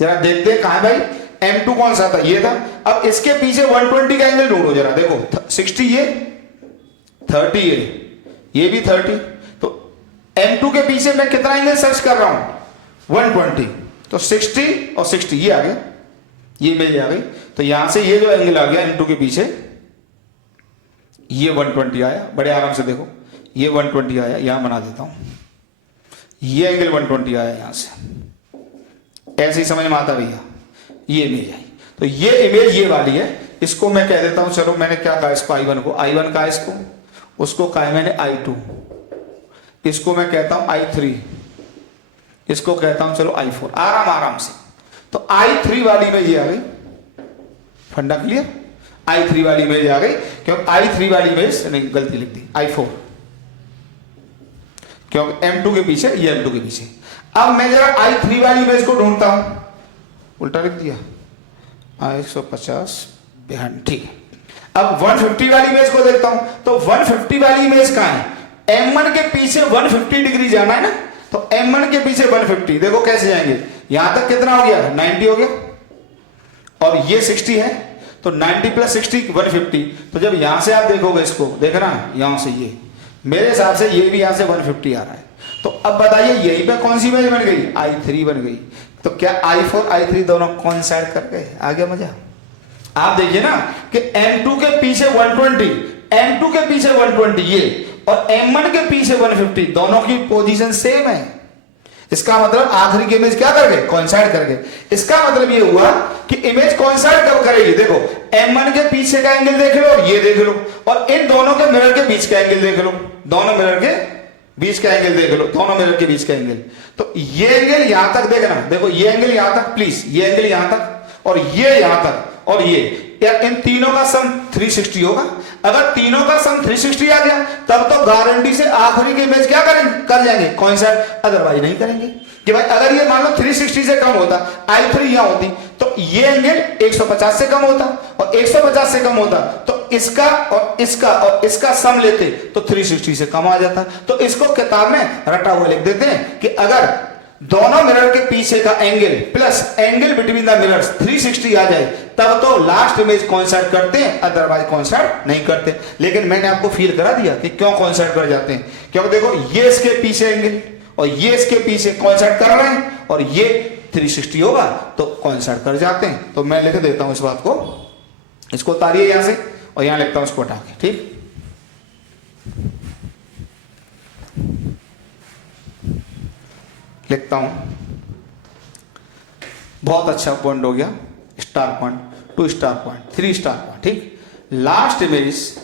जरा देखते हैं कहां भाई, M2 कौन सा था, ये था। अब इसके पीछे 120 का एंगल ढूंढो जरा, देखो 60 ये, 30 ये भी 30, तो M2 के पीछे मैं कितना एंगल सर्च कर रहा हूं, 120, तो 60 और 60 ये आ गया, ये इमेज आ गई। तो यहां से ये जो एंगल आ गया M2 के पीछे, ये 120 आया, बड़े आराम से देखो, ये 120 आया, यहां बना देता हूं, ये एंगल 120 आया यहां से, ऐसे ही समझ में आता भैया, ये इमेज आई। तो ये इमेज ये वाली है, इसको मैं कह देता हूं, चलो मैंने क्या कहा इसको, I1 को, I1 कहा इसको, उसको कहा मैंने I2, इसको मैं कहता हूं I3, इसको कहता हूं चलो I4, आराम आराम से। तो I3 वाली इमेज ये आ गई, फंडा क्लियर, I3 वाली इमेज आ गई, क्योंकि I3 वाली इमेज नहीं, गलती लिख दी, I4, क्योंकि M2 के पीछे, ये M2 के पीछे। अब मैं जरा I3 वाली इमेज को ढूंढता हूं, उल्टा लिख दिया, 150 बिहाइंड, ठीक है। अब 150 वाली इमेज को देखता हूं, तो 150 वाली इमेज कहां है, M1 के पीछे 150 डिग्री जाना है ना, तो M1 के पीछे 150, देखो कैसे जाएंगे, यहां तक कितना हो गया, 90 हो गया, और ये 60 है, तो 90 + 60 150। तो जब यहां से आप देखोगे इसको, देखना यहां से, ये मेरे हिसाब से ये भी यहां से 150 आ रहा है। तो अब बताइए यहीं पे कौन सी इमेज बन गई, I3 बन गई। तो क्या I4 I3 दोनों कोइंसाइड कर गए, आ गया मजा। आप देखिए ना कि M2 के पीछे 120, M2 के पीछे 120 ये, और M1 के पीछे 150, दोनों की पोजीशन सेम है। इसका मतलब आखिरी की इमेज क्या कर गए, कोइंसाइड कर गए। इसका मतलब ये हुआ कि इमेज कोइंसाइड कब करेगी, देखो M1 के पीछे का एंगल देख लो और ये देख लो, और इन दोनों के मिरर के बीच का एंगल देख लो, दोनों मिरर के बीच का एंगल देख लो, दोनों मिरर के बीच का एंगल। तो ये एंगल यहां तक देखना, देखो ये एंगल यहां तक, प्लीज ये एंगल यहां तक, और ये यहां तक, और ये यार इन तीनों का सम 360 होगा। अगर तीनों का सम 360 आ गया तब तो गारंटी से आखिरी की इमेज क्या करेंगे, कर जाएंगे कोइंसाइड, अदरवाइज नहीं करेंगे। कि भाई अगर ये मान लो 360 से कम होता, I3 यहां होती, तो ये एंगल 150 से कम होता, और 150 से कम होता तो इसका और इसका सम लेते तो 360 से कम आ जाता। तो इसको किताब में रटा हुआ लिख देते हैं कि अगर दोनों मिरर के पीछे का angle plus angle between the mirrors 360 आ जाए तब तो लास्ट इमेज कॉन्साइड करते हैं, अदरवाइज कॉन्साइड नहीं करते। लेकिन मैंने आपको फील करा दिया कि क्यों कॉन्साइड कर जाते हैं, क्योंकि देखो ये इसके पीछे एंगल और ये इसके पीछे कॉन्साइड कर रहे हैं और ये 360 होगा तो कॉन्साइड कर जाते हैं। तो मैं लिख देता हूं इस बात को, इसको उतारिए यहां से और यहां लिखता हूं इसको हटा के, ठीक। लिखता हूं, बहुत अच्छा पॉइंट हो गया, star point, 2 star point, 3 star point, ठीक। लास्ट इमेज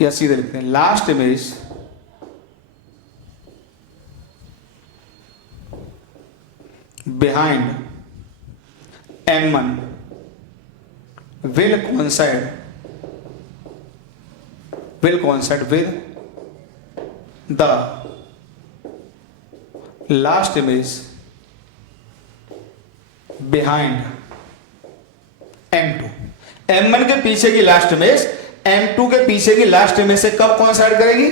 या सीधे लिखते हैं last image behind M1 will coincide with the last image behind M2। M1 के पीछे की लास्ट इमेज M2 के पीछे की लास्ट इमेज से कब कोइंसाइड करेगी?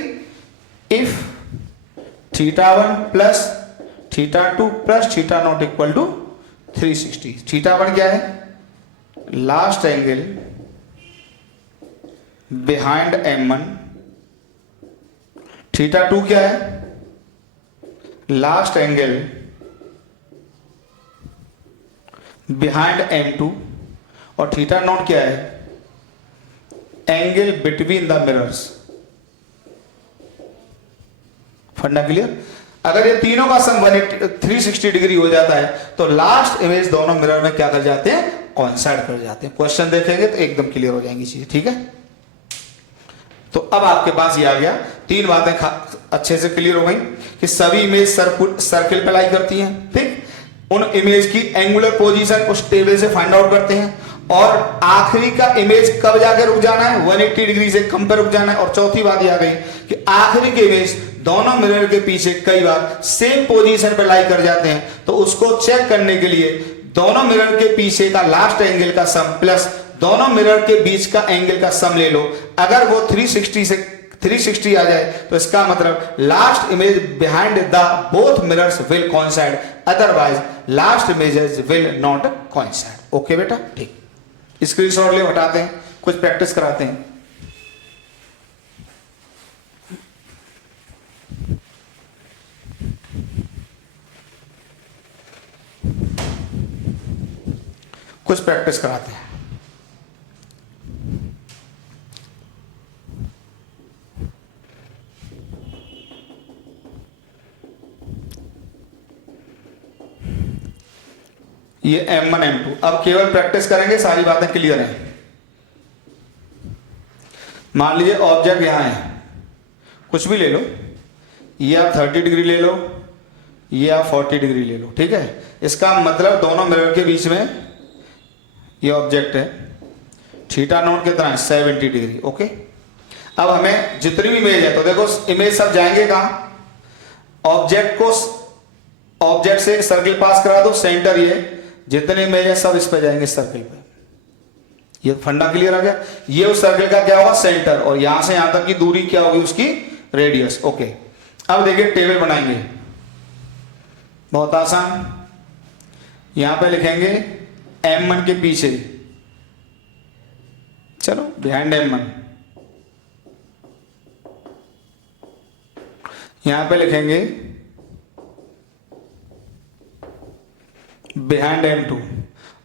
If θ1 plus θ2 plus θ0 equal to 360। θ1 क्या है? Last angle behind M1। θ2 क्या है? Last angle behind M2। और θ0 क्या है? Angle between the mirrors. फंडा क्लियर? अगर ये तीनों का सम 360 डिग्री हो जाता है तो लास्ट इमेज दोनों मिरर में क्या कर जाते हैं? कॉइंसाइड कर जाते हैं। क्वेश्चन देखेंगे तो एकदम क्लियर हो जाएंगी चीजें, ठीक है। तो अब आपके पास ये आ गया, 3 बातें अच्छे से क्लियर हो गई कि सभी इमेज सर्किल पे लाई करती हैं, ठीक। उन इमेज की एंगुलर पोजीशन उस टेबल से फाइंड आउट करते हैं और आखिरी का इमेज कब जाके रुक जाना है? 180 डिग्री से कम पे रुक जाना है। और चौथी बात ये आ गई कि आखिरी के इमेज दोनों मिरर के पीछे कई बार सेम पोजीशन पे लाई कर जाते हैं, तो उसको चेक करने के लिए दोनों मिरर के पीछे का लास्ट एंगल का सम प्लस दोनों मिरर के बीच का एंगल का सम ले लो। अगर वो 360 आ जाए तो इसका मतलब last image behind the both mirrors will coincide, otherwise last images will not coincide. Okay बेटा, ठीक। स्क्रीनशॉट ले, हटाते हैं, कुछ प्रैक्टिस कराते हैं। कुछ प्रैक्टिस कराते हैं। ये M1 M2। अब केवल प्रैक्टिस करेंगे, सारी बातें क्लियर हैं। मान लीजिए ऑब्जेक्ट यहां है, कुछ भी ले लो, ये आप 30 डिग्री ले लो, ये आप 40 डिग्री ले लो, ठीक है। इसका मतलब दोनों मिरर के बीच में ये ऑब्जेक्ट है, θ0 कितना है? 70 डिग्री। ओके, अब हमें जितनी भी इमेज है, तो देखो इमेज सब जाएंगे कहां? ऑब्जेक्ट से सर्किल पास करा दो, सेंटर ये जितने इमेज है सब इस पे जाएंगे, सर्किल पे। ये फंडा क्लियर आ गया? ये उस सर्किल का क्या होगा? सेंटर। और यहां से यहां तक की दूरी क्या होगी? उसकी रेडियस। ओके, अब देखिए टेबल बनाएंगे, बहुत आसान। यहां पे लिखेंगे M1 के पीछे, चलो बिहाइंड M1। यहां पे लिखेंगे बिहाइंड M2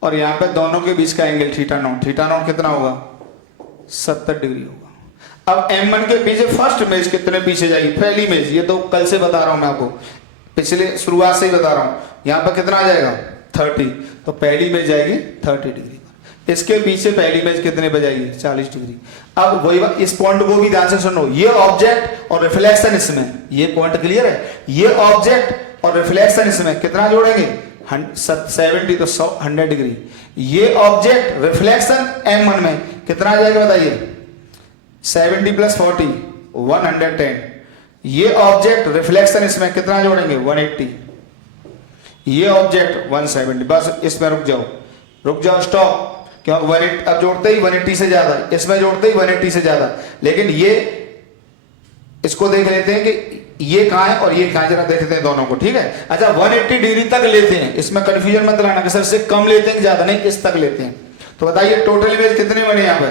और यहां पे दोनों के बीच का एंगल θ0। θ0 कितना होगा? 70 डिग्री होगा। अब M1 के पीछे फर्स्ट इमेज कितने पीछे जाएगी? पहली इमेज, ये तो कल से बता रहा हूं मैं आपको, पिछले शुरुआत से ही बता रहा हूं। यहां पर कितना आ जाएगा? 30। तो पहली इमेज जाएगी 30 डिग्री पर। इसके पीछे पहली इमेज कितने पे जाएगी? 40 डिग्री। अब वही बात, इस पॉइंट को भी ध्यान से सुनो, ये ऑब्जेक्ट और रिफ्लेक्शन इसमें, ये पॉइंट क्लियर है? ये ऑब्जेक्ट और रिफ्लेक्शन इसमें कितना जोड़ेंगे? 70 तो 100 डिग्री। ये ऑब्जेक्ट रिफ्लेक्शन M1 में कितना आ जाएगा बताइए? 70 प्लस 40 110। ये ऑब्जेक्ट रिफ्लेक्शन इसमें कितना जोड़ेंगे? 180। ये ऑब्जेक्ट 170। बस इसमें रुक जाओ, स्टॉप। क्यों? 180 अब जोड़ते ही 180 से ज्यादा, इसमें जोड़ते ही 180 से ज्यादा। लेकिन ये इसको देख लेते हैं कि ये कहाँ है और ये कहाँ है, जरा देखते हैं दोनों को, ठीक है। अच्छा 180 डिग्री तक लेते हैं, इसमें कंफ्यूजन मत लाना कि सर से कम लेते हैं ज्यादा, नहीं, इस तक लेते हैं। तो बताइए टोटल इमेज कितने बने यहाँ पे।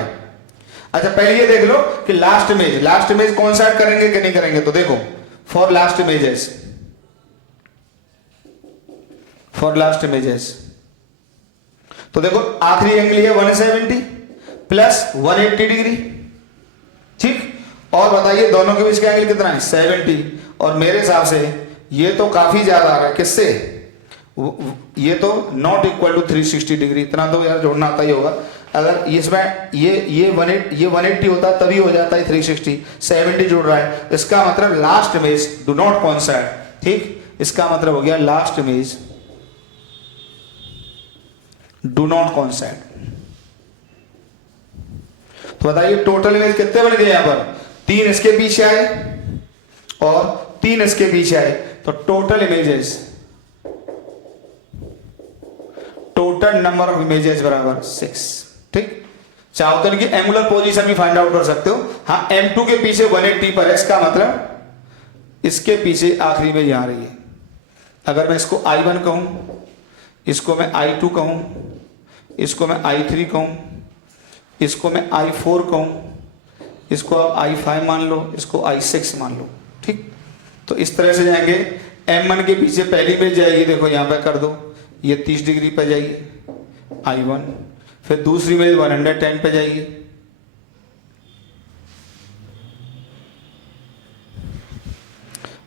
अच्छा पहले ये देख लो कि लास्ट इमेज कोइंसाइड करेंगे कि नहीं करेंगे। तो देखो फॉर लास्ट इमेजेस, तो देखो आखिरी एंगल है 170 प्लस 180 डिग्री, ठीक। और बताइए दोनों के बीच का एंगल कितना है 70, और मेरे हिसाब से ये तो काफी ज्यादा आ रहा है, किससे, ये तो नॉट इक्वल टू 360 डिग्री, इतना तो यार जोड़ना आता ही होगा। अगर इसमें ये 180 होता तभी हो जाता है 360, 70 जुड़ रहा है, इसका मतलब last image do not coincide, ठीक। इसका मतलब हो गया last image do not coincide. तो बताइए टोटल इमेज कितने बन गए यहां पर, 3 इसके पीछे आए और 3 इसके पीछे आए, तो टोटल नंबर ऑफ इमेजेस बराबर 6, ठीक। चाहो तो इनकी एंगुलर पोजीशन भी फाइंड आउट कर सकते हो। हाँ M2 के पीछे 180 पर है, इसका मतलब इसके पीछे आखिरी में यहां रही है। अगर मैं इसको I1 कहूं, इसको मैं I2 कहूं, इसको मैं I3 कहूं, इसको मैं I4 कहूं, इसको आप I5 मान लो, इसको I6 मान लो, ठीक। तो इस तरह से जाएंगे। M1 के पीछे पहली इमेज जाएगी, देखो यहां पे कर दो, ये 30 डिग्री पे जाएगी I1, फिर दूसरी इमेज 110 पे जाएगी,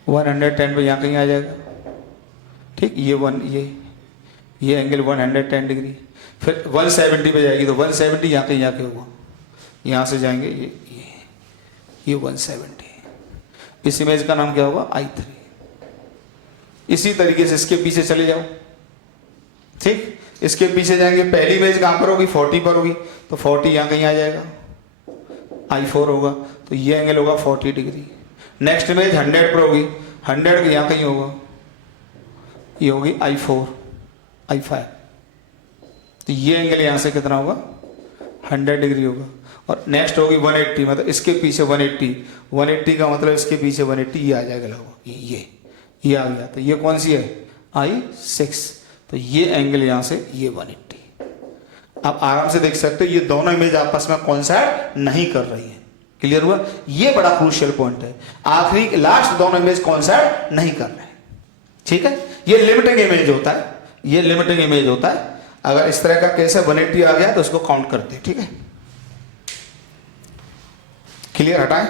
पे यहां कहीं आ जाएगा, ठीक। ये एंगल 110 डिग्री, फिर 170 पे जाएगी, तो 170 यहाँ कहीं जाके होगा, यहाँ से जाएंगे ये 170, इस इमेज का नाम क्या होगा I3। इसी तरीके से इसके पीछे चले जाओ, ठीक। इसके पीछे जाएंगे, पहली इमेज कहाँ पर होगी 40 पर होगी, तो 40 यहाँ कहीं आ जाएगा, I4 होगा, तो ये एंगल होगा 40 डिग्री। नेक्स्ट इमेज 100 पर होगी, 100 यहाँ कहीं होगा, ये होगी I4, I5, तो ये एंगल यहाँ से कितना होगा 100 डिग्री होगा। और नेक्स्ट होगी 180, मतलब इसके पीछे 180 का मतलब इसके पीछे 180, ये आ जाएगा लगभग, ये आ गया। तो ये कौन सी है I6, तो ये एंगल यहाँ से ये 180। आप आराम से देख सकते हो ये दोनों इमेज आपस में कोइंसाइड नहीं कर रही है। क्लियर हुआ, ये बड़ा क्रूशियल पॉइंट है, आखिरी लास्ट दोनों इमेज कोइंसाइड नहीं कर रहे हैं, ठीक है। ये लिमिटिंग इमेज होता है, अगर इस तरह का केस है 180 आ गया तो इसको काउंट करते हैं, ठीक है। क्लियर, हटाएं।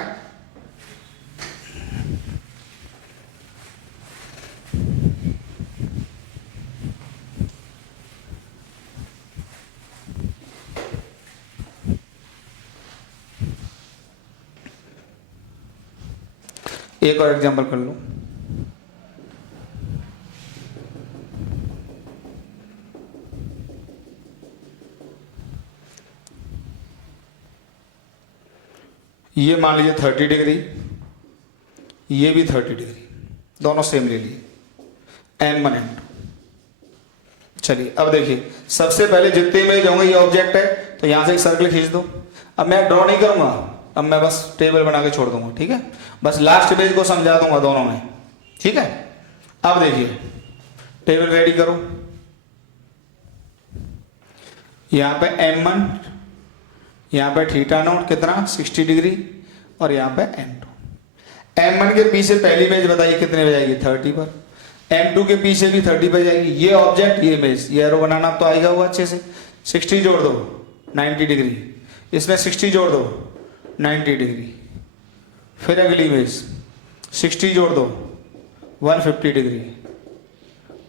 एक और एग्जांपल कर लो। ये मान लीजिए 30 डिग्री, ये भी 30 डिग्री, दोनों सेम ले लिए, M1 M2। चलिए अब देखिए, सबसे पहले जितने इमेज होंगे ये ऑब्जेक्ट है, तो यहां से एक सर्कल खींच दो। अब मैं ड्रॉ नहीं करूंगा, अब मैं बस टेबल बना के छोड़ दूंगा, ठीक है। बस लास्ट इमेज को समझा दूंगा दोनों में, ठीक है। अब देखिए टेबल रेडी करो, यहां पे M1, यहां पे थीटा नॉट कितना 60 डिग्री, और यहां पे M2। M1 के पीछे पहली इमेज बताइए कितने पे जाएगी 30 पर, M2 के पीछे भी 30 पे जाएगी। ये ऑब्जेक्ट, ये इमेज, ये एरो बनाना तो आएगा वो अच्छे से। 60 जोड़ दो 90 डिग्री, इसमें 60 जोड़ दो 90 डिग्री, फिर अगली इमेज 60 जोड़ दो 150 डिग्री,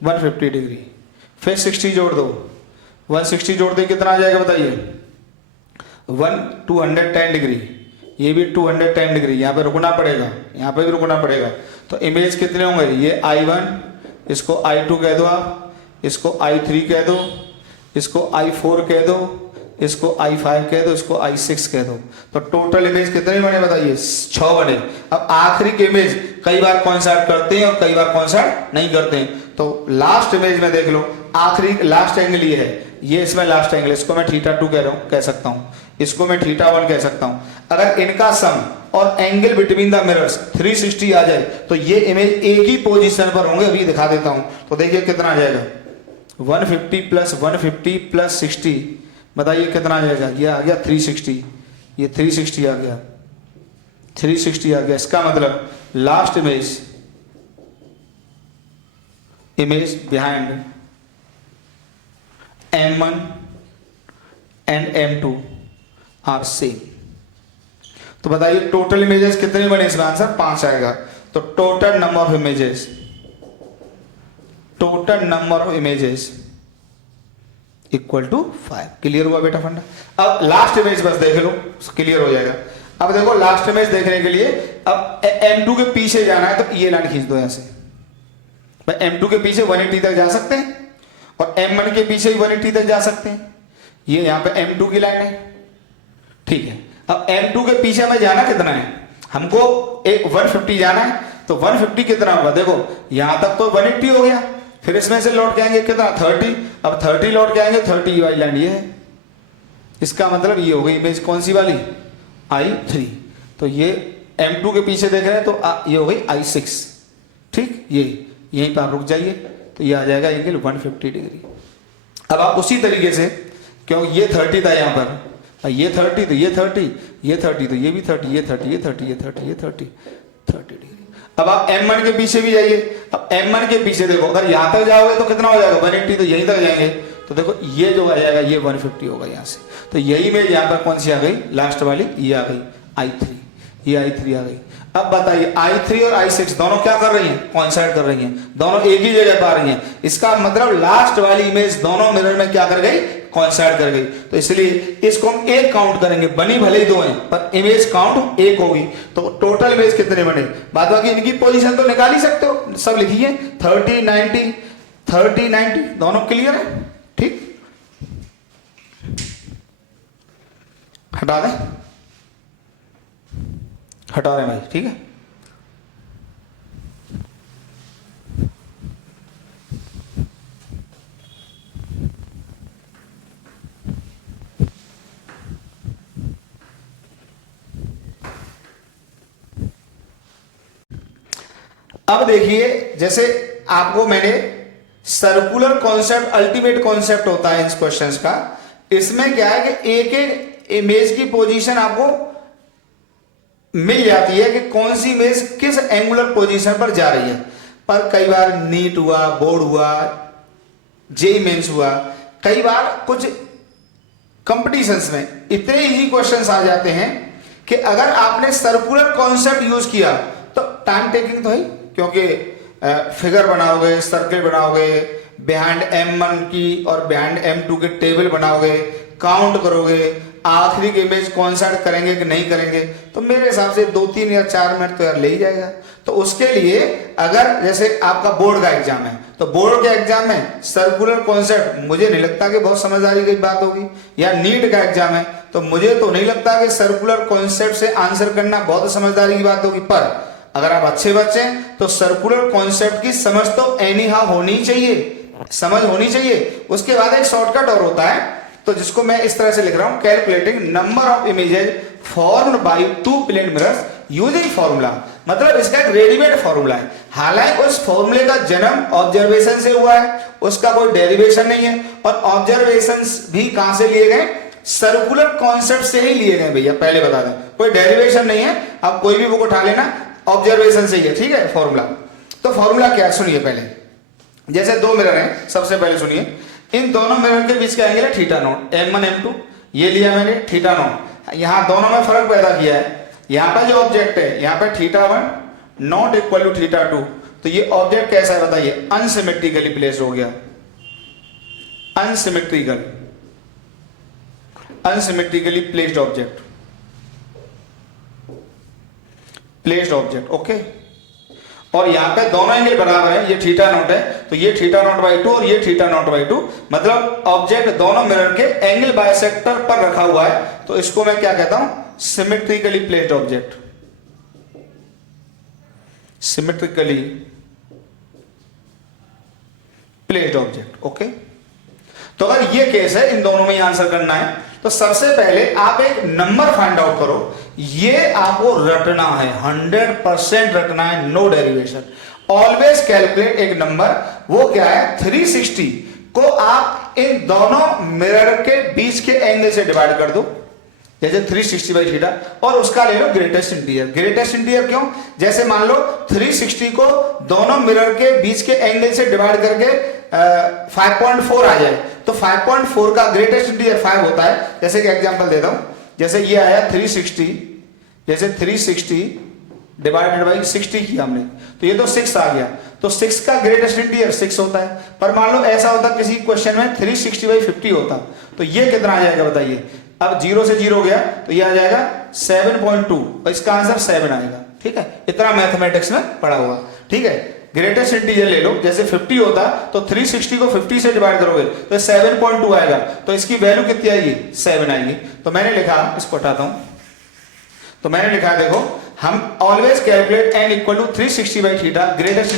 150 डिग्री, फिर 60 जोड़ दो 160 जोड़ दे कितना आ जाएगा बताइए 210 डिग्री, ये भी 210 डिग्री, यहाँ पे रुकना पड़ेगा, यहाँ पे भी रुकना पड़ेगा। तो इमेज कितने होंगे, ये I1, इसको I2 कह दो आप, इसको I3 कह दो, इसको I4 कह दो, इसको I5 कह दो, इसको I6 कह दो। तो टोटल इमेज कितने बने बताइए 6 बने। अब आखिरी के इमेज कई बार कोइंसाइड करते हैं और कई बार कोइंसाइड नहीं करते हैं। तो लास्ट इमेज में देख लो, आखिरी लास्ट एंगल ये है, ये इसमें लास्ट एंगल, इसको मैं θ2 कह सकता हूं, इसको मैं θ1 कह सकता हूं। अगर इनका सम और एंगल बिटवीन द मिरर्स 360 आ जाए तो ये इमेज एक ही पोजीशन पर होंगे। अभी दिखा देता हूं, तो देखिए कितना आ जाएगा, 150 प्लस 150 प्लस 60, बताइए कितना आ जाएगा, ये आ गया 360, ये 360 आ गया, 360 आ गया। इसका मतलब last image behind M1 and M2 are same. तो बताइए टोटल इमेजेस कितने बने, इसमें आंसर 5 आएगा। तो total number of images equal to 5। Clear हुआ बेटा फंडा? अब लास्ट इमेज बस देख लो, क्लियर हो जाएगा। अब देखो लास्ट इमेज देखने के लिए अब M2 के पीछे जाना है, तो ये लाइन खींच दो यहां से। भाई M2 के पीछे 180 तक जा सकते हैं और M1 के पीछे भी 180 तक जा सकते हैं। ये यहां पे M2 की लाइन है, ठीक है। अब M2 के पीछे हमें जाना कितना है, हमको एक 150 जाना है, तो 150 कितना होगा, देखो यहां तक तो 180 हो गया, फिर इसमें से लौट के आएंगे कितना 30, अब 30 लौट के आएंगे, 30 वाली लाइन ये है। इसका मतलब ये हो गई इमेज कौन सी वाली, I3। तो ये M2 के पीछे देख रहे हैं, तो ये हो गई I6, ठीक। ये यहीं पर आप रुक जाइए, तो ये आ जाएगा एंगल 150 डिग्री। अब आप उसी तरीके से, क्योंकि ये 30 था यहां पर, ये 30 तो ये 30, ये 30 तो ये भी 30, ये 30, ये 30, ये 30, ये 30, 30 डिग्री। अब आप M1 के पीछे भी जाइए। अब M1 के पीछे देखो, अगर यहां तक जाओगे तो कितना हो जाएगा 180, तो यहीं तक जाएंगे, तो देखो ये जो आ जाएगा ये 150 होगा यहां से। तो यही इमेज यहां पर कौन सी आ गई, लास्ट वाली, ये आ गई I3, ये I3 आ गई। अब बताइए I3 और I6 दोनों क्या कर रही हैं, कोइंसाइड कर रही हैं, दोनों एक ही जगह पर आ रही हैं। इसका मतलब लास्ट वाली इमेज दोनों मिरर में क्या कर गई, कोइंसाइड कर गई। तो इसलिए इसको हम एक काउंट करेंगे, बनी भले ही दो हैं पर इमेज काउंट एक होगी। तो टोटल इमेज कितने बने, बाद बाकी इनकी पोजीशन तो निकाल ही सकते हो, सब लिखिए 30 90 30 90 दोनों क्लियर है, ठीक। हटा दें, हटा दें भाई, ठीक है। अब देखिए, जैसे आपको मैंने सर्कुलर कॉन्सेप्ट अल्टीमेट कॉन्सेप्ट होता है इस क्वेश्चंस का। इसमें क्या है कि एक एक इमेज की पोजीशन आपको मिल जाती है कि कौन सी इमेज किस एंगुलर पोजीशन पर जा रही है। पर कई बार नीट हुआ, बोर्ड हुआ, जेईई मेंस हुआ, कई बार कुछ कंपटीशंस में इतने इजी क्वेश्चंस आ जाते हैं कि अगर आपने सर्कुलर कॉन्सेप्ट यूज किया तो टाइम टेकिंग तो है, क्योंकि फिगर बनाओगे, सर्कल बनाओगे, बिहाइंड M1 की और बिहाइंड M2 के टेबल बनाओगे, काउंट करोगे, आखिरी की इमेज कोइंसाइड करेंगे कि नहीं करेंगे, तो मेरे हिसाब से 2-3 या 4 मिनट तो यार ले ही जाएगा। तो उसके लिए अगर जैसे आपका बोर्ड का एग्जाम है, तो बोर्ड के एग्जाम में सर्कुलर कॉन्सेप्ट मुझे नहीं लगता कि बहुत समझदारी की बात होगी, या नीट का एग्जाम है तो मुझे तो नहीं लगता कि सर्कुलर कॉन्सेप्ट से आंसर करना बहुत समझदारी की बात होगी। पर अगर आप अच्छे बच्चे हैं तो सर्कुलर कॉन्सेप्ट की समझ तो एनी हाउ होनी चाहिए, समझ होनी चाहिए। उसके बाद एक शॉर्टकट और होता है, तो जिसको मैं इस तरह से लिख रहा हूं, calculating number of images formed by two plane mirrors using formula. मतलब इसका एक रेडीमेड फॉर्मूला है, हालांकि उस फॉर्मूले का जन्म ऑब्जर्वेशन से हुआ है, उसका कोई डेरिवेशन नहीं है। और ऑब्जर्वेशंस भी कहां से लिए गए, सर्कुलर कॉन्सेप्ट से ही लिए गए भैया, पहले बता दें, कोई डेरिवेशन नहीं है। आप कोई भी बुक उठा लेना, ऑब्जर्वेशन से ही है, ठीक है फॉर्मूला। तो फॉर्मूला क्या है सुनिए पहले। जैसे दो मिरर हैं, सबसे पहले सुनिए, इन दोनों मिरर के बीच का एंगल है θ0, M1 M2 ये लिया मैंने θ0। यहां दोनों में फर्क पैदा किया है, यहां पर जो ऑब्जेक्ट है यहाँ पे θ1 नॉट इक्वल टू θ2, तो ये ऑब्जेक्ट कैसा है बताइए, अनसिमेट्रिकली प्लेस्ड हो गया, अनसिमेट्रिकली प्लेस्ड ऑब्जेक्ट, ओके। और यहां पे दोनों एंगल बराबर है, ये θ0 है तो ये θ0/2 और ये θ0/2, मतलब ऑब्जेक्ट दोनों मिरर के एंगल बाइसेक्टर पर रखा हुआ है, तो इसको मैं क्या कहता हूं, symmetrically placed object, symmetrically placed object. Okay, तो अगर ये केस है, इन दोनों में ही आंसर करना है, तो सबसे पहले आप एक नंबर फाइंड आउट करो। ये आपको रटना है, 100% रटना है, नो डेरिवेशन। ऑलवेज कैलकुलेट एक नंबर, वो क्या है 360 को आप इन दोनों मिरर के बीच के एंगल से डिवाइड कर दो, जैसे 360 बाई थीटा, और उसका ले लो ग्रेटेस्ट इंटीजर। ग्रेटेस्ट इंटीजर क्यों? जैसे मान लो 360 को दोनों मिरर के बीच के एंगल से डिवाइड करके 5.4 आ जाए, तो 5.4 का ग्रेटेस्ट इंटीजर 5 होता है। जैसे कि एग्जांपल देता हूं, जैसे ये आया 360, जैसे 360 डिवाइडेड बाई 60 किया हमने, तो ये तो 6 आ गया, तो 6 का ग्रेटेस्ट इंटीजर 6 होता है। पर मान लो ऐसा होता किसी क्वेश्चन में 360 बाई 50 होता, तो ये कितना आ जाएगा बताइए? अब 0 से 0 गया तो ये आ जाएगा 7.2, और इसका आंसर 7 आएगा। ठीक है, इतना मैथमेटिक्स में पढ़ा हुआ। ठीक है, ग्रेटेस्ट इंटीजर ले लो, जैसे 50 होता तो 360 को 50 से डिवाइड करोगे तो 7.2 आएगा, तो इसकी वैल्यू कितनी आएगी? 7 आएगी। तो मैंने लिखा, इसको हटाता हूं, तो मैंने लिखा देखो, हम always calculate n equal to 360 by theta greatest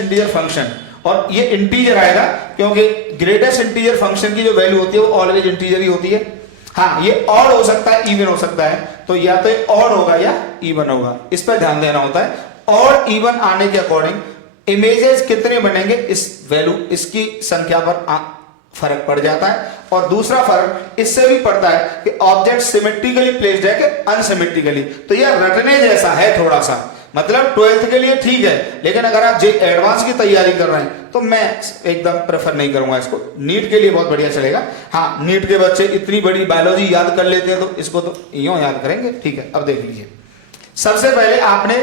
integer function, और ये इंटीजर आएगा क्योंकि ग्रेटेस्ट इंटीजर फंक्शन की जो वैल्यू होती है वो ऑलवेज इंटीजर ही होती है। हाँ, ये ऑड हो सकता है, इवन हो सकता है, तो या तो ये ऑड होगा या इवन होगा, इस पर ध्यान देना होता है। ऑड इवन आने के अकॉर्डिंग इमेजेस कितने बनेंगे, इस वैल्यू, इसकी संख्या पर फर्क पड़ जाता है। और दूसरा फर्क इससे भी पड़ता है कि ऑब्जेक्ट सिमेट्रिकली प्लेस्ड है कि अनसिमेट्रिकली। तो यह रटने जैसा है थोड़ा सा, मतलब 12th के लिए ठीक है, लेकिन अगर आप एडवांस की तैयारी कर रहे हैं तो मैं एकदम प्रेफर नहीं करूंगा इसको। नीट के लिए बहुत बढ़िया चलेगा। हाँ, नीट के बच्चे इतनी बड़ी बायोलॉजी याद कर लेते हैं, तो इसको तो यूं याद करेंगे। ठीक है, अब देख लीजिए, सबसे पहले आपने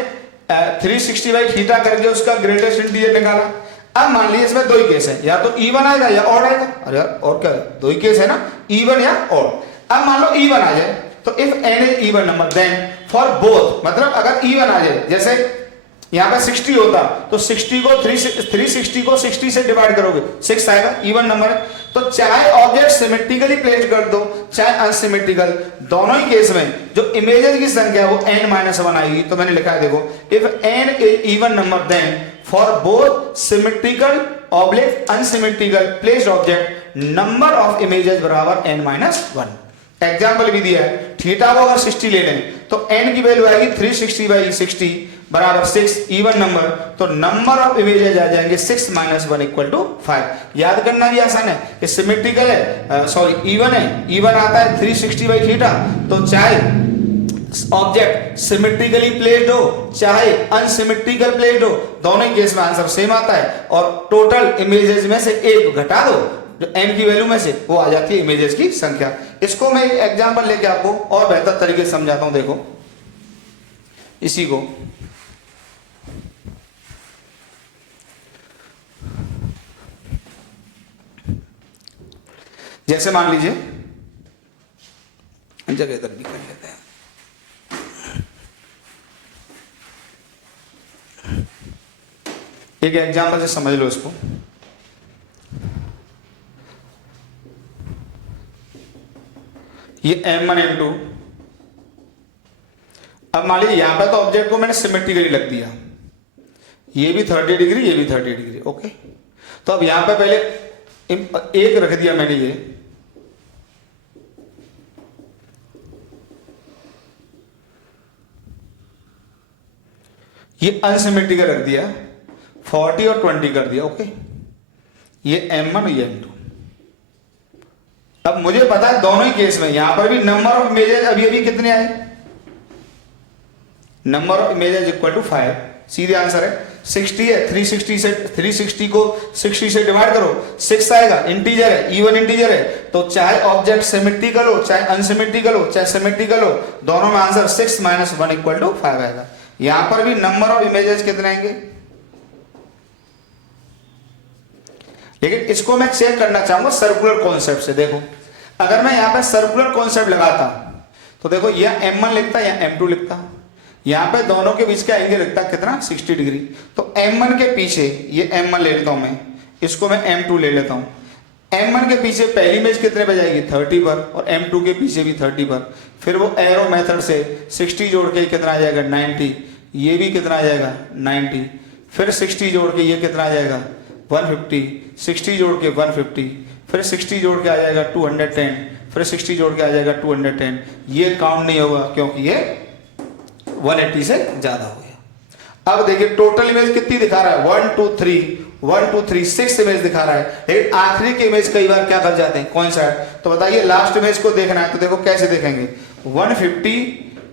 360 बाई थीटा करके उसका ग्रेटेस्ट इंटीजर निकाला। अब मान लीजिए इसमें दो ही केस है, या तो इवन आएगा या ऑड आएगा। अरे यार, और क्या, दो ही केस है ना, इवन या ऑड। अब मान लो इवन आ जाए, तो if n is even number then for both, मतलब अगर इवन आ जाए, जैसे यहां पे 60 होता तो 60 को 360 को 60 से डिवाइड करोगे 6 आएगा, इवन नंबर है। तो चाहे ऑब्जेक्ट सिमेट्रिकली प्लेस्ड कर दो चाहे अनसिमेट्रिकल, दोनों ही केस में जो इमेजेस की संख्या वो n-1 आएगी। तो मैंने लिखा है देखो, if n is even number then for both symmetrical oblique unsymmetrical placed object number of images बराबर n-1। एग्जाम्पल भी दिया है, थीटा को अगर 60 ले लें तो n की वैल्यू आएगी 360 बाई 60 बराबर 6, इवन नंबर, तो नंबर ऑफ इमेजेस आ जाएंगे 6 - 1 इक्वल टू 5। याद करना भी आसान है कि सिमेट्रिकल है, सॉरी इवन है, इवन आता है 360 बाई थीटा, तो चाहे ऑब्जेक्ट सिमेट्रिकली प्लेस्ड हो चाहे अनसिमेट्रिकल प्लेस्ड हो, दोनों ही केस में आंसर सेम आता है। और टोटल इमेजेस में से एक घटा दो जो n की वैल्यू में से, वो आ जाती है इमेजेस की संख्या। इसको मैं एक एग्जांपल लेके आपको और बेहतर तरीके से समझाता हूं। देखो इसी को, जैसे मान लीजिए, जगह तक भी कर लेते हैं। एक एग्जांपल से समझ लो इसको। ये m1 m2, अब मान लीजिए यहां पर तो ऑब्जेक्ट को मैंने सिमेट्रिकली रख दिया, ये भी 30 डिग्री ये भी 30 डिग्री। ओके, तो अब यहां पर पहले एक रख दिया मैंने, ये अनसिमेट्रिकल रख दिया, 40 और 20 कर दिया। ओके, ये m1 ये m2। अब मुझे पता है दोनों ही केस में यहां पर भी नंबर ऑफ इमेजेस अभी अभी कितने आए, number of images equal to 5। सीधे आंसर है 60 है, 360 को 60 से डिवाइड करो 6 आएगा, इंटीजर है, इवन इंटीजर है। तो चाहे ऑब्जेक्ट सिमेट्रिकल हो चाहे अनसिमेट्रिकल हो चाहे सिमेट्रिकल हो, दोनों में आंसर 6 - 1 इक्वल टू 5 आएगा। यहां पर भी नंबर ऑफ इमेजेस कितने आएंगे, लेकिन इसको मैं चेक करना चाहूंगा सर्कुलर कॉन्सेप्ट से। देखो अगर मैं यहां पे सर्कुलर कॉन्सेप्ट लगाता तो देखो यह m1 लिखता या m2 लिखता, यहां पे दोनों के बीच का एंगल लिखता कितना 60 डिग्री। तो m1 के पीछे ये m1 ले लेता हूं मैं, इसको मैं m2 ले लेता हूं। m1 के पीछे पहली इमेज कितने पे जाएगी 30 पर, और m2 के पीछे भी 30 पर। फिर वो एरो मेथड से 60 जोड़ के कितना आ जाएगा 90, ये भी कितना आ जाएगा 90, फिर 60 जोड़ के ये कितना आ जाएगा 150, 60 जोड़ के 150, फिर 60 जोड़ के आ जाएगा 210, फिर 60 जोड़ के आ जाएगा 210। ये काउंट नहीं होगा क्योंकि ये 180 से ज्यादा हो गया। अब देखिए टोटल इमेज कितनी दिखा रहा है, 1 2 3 6 इमेज दिखा रहा है, लेकिन आखिरी के इमेज कई बार क्या कर जाते हैं, कोइंसाइड। तो बताइए लास्ट इमेज को देखना है तो देखो कैसे देखेंगे, 150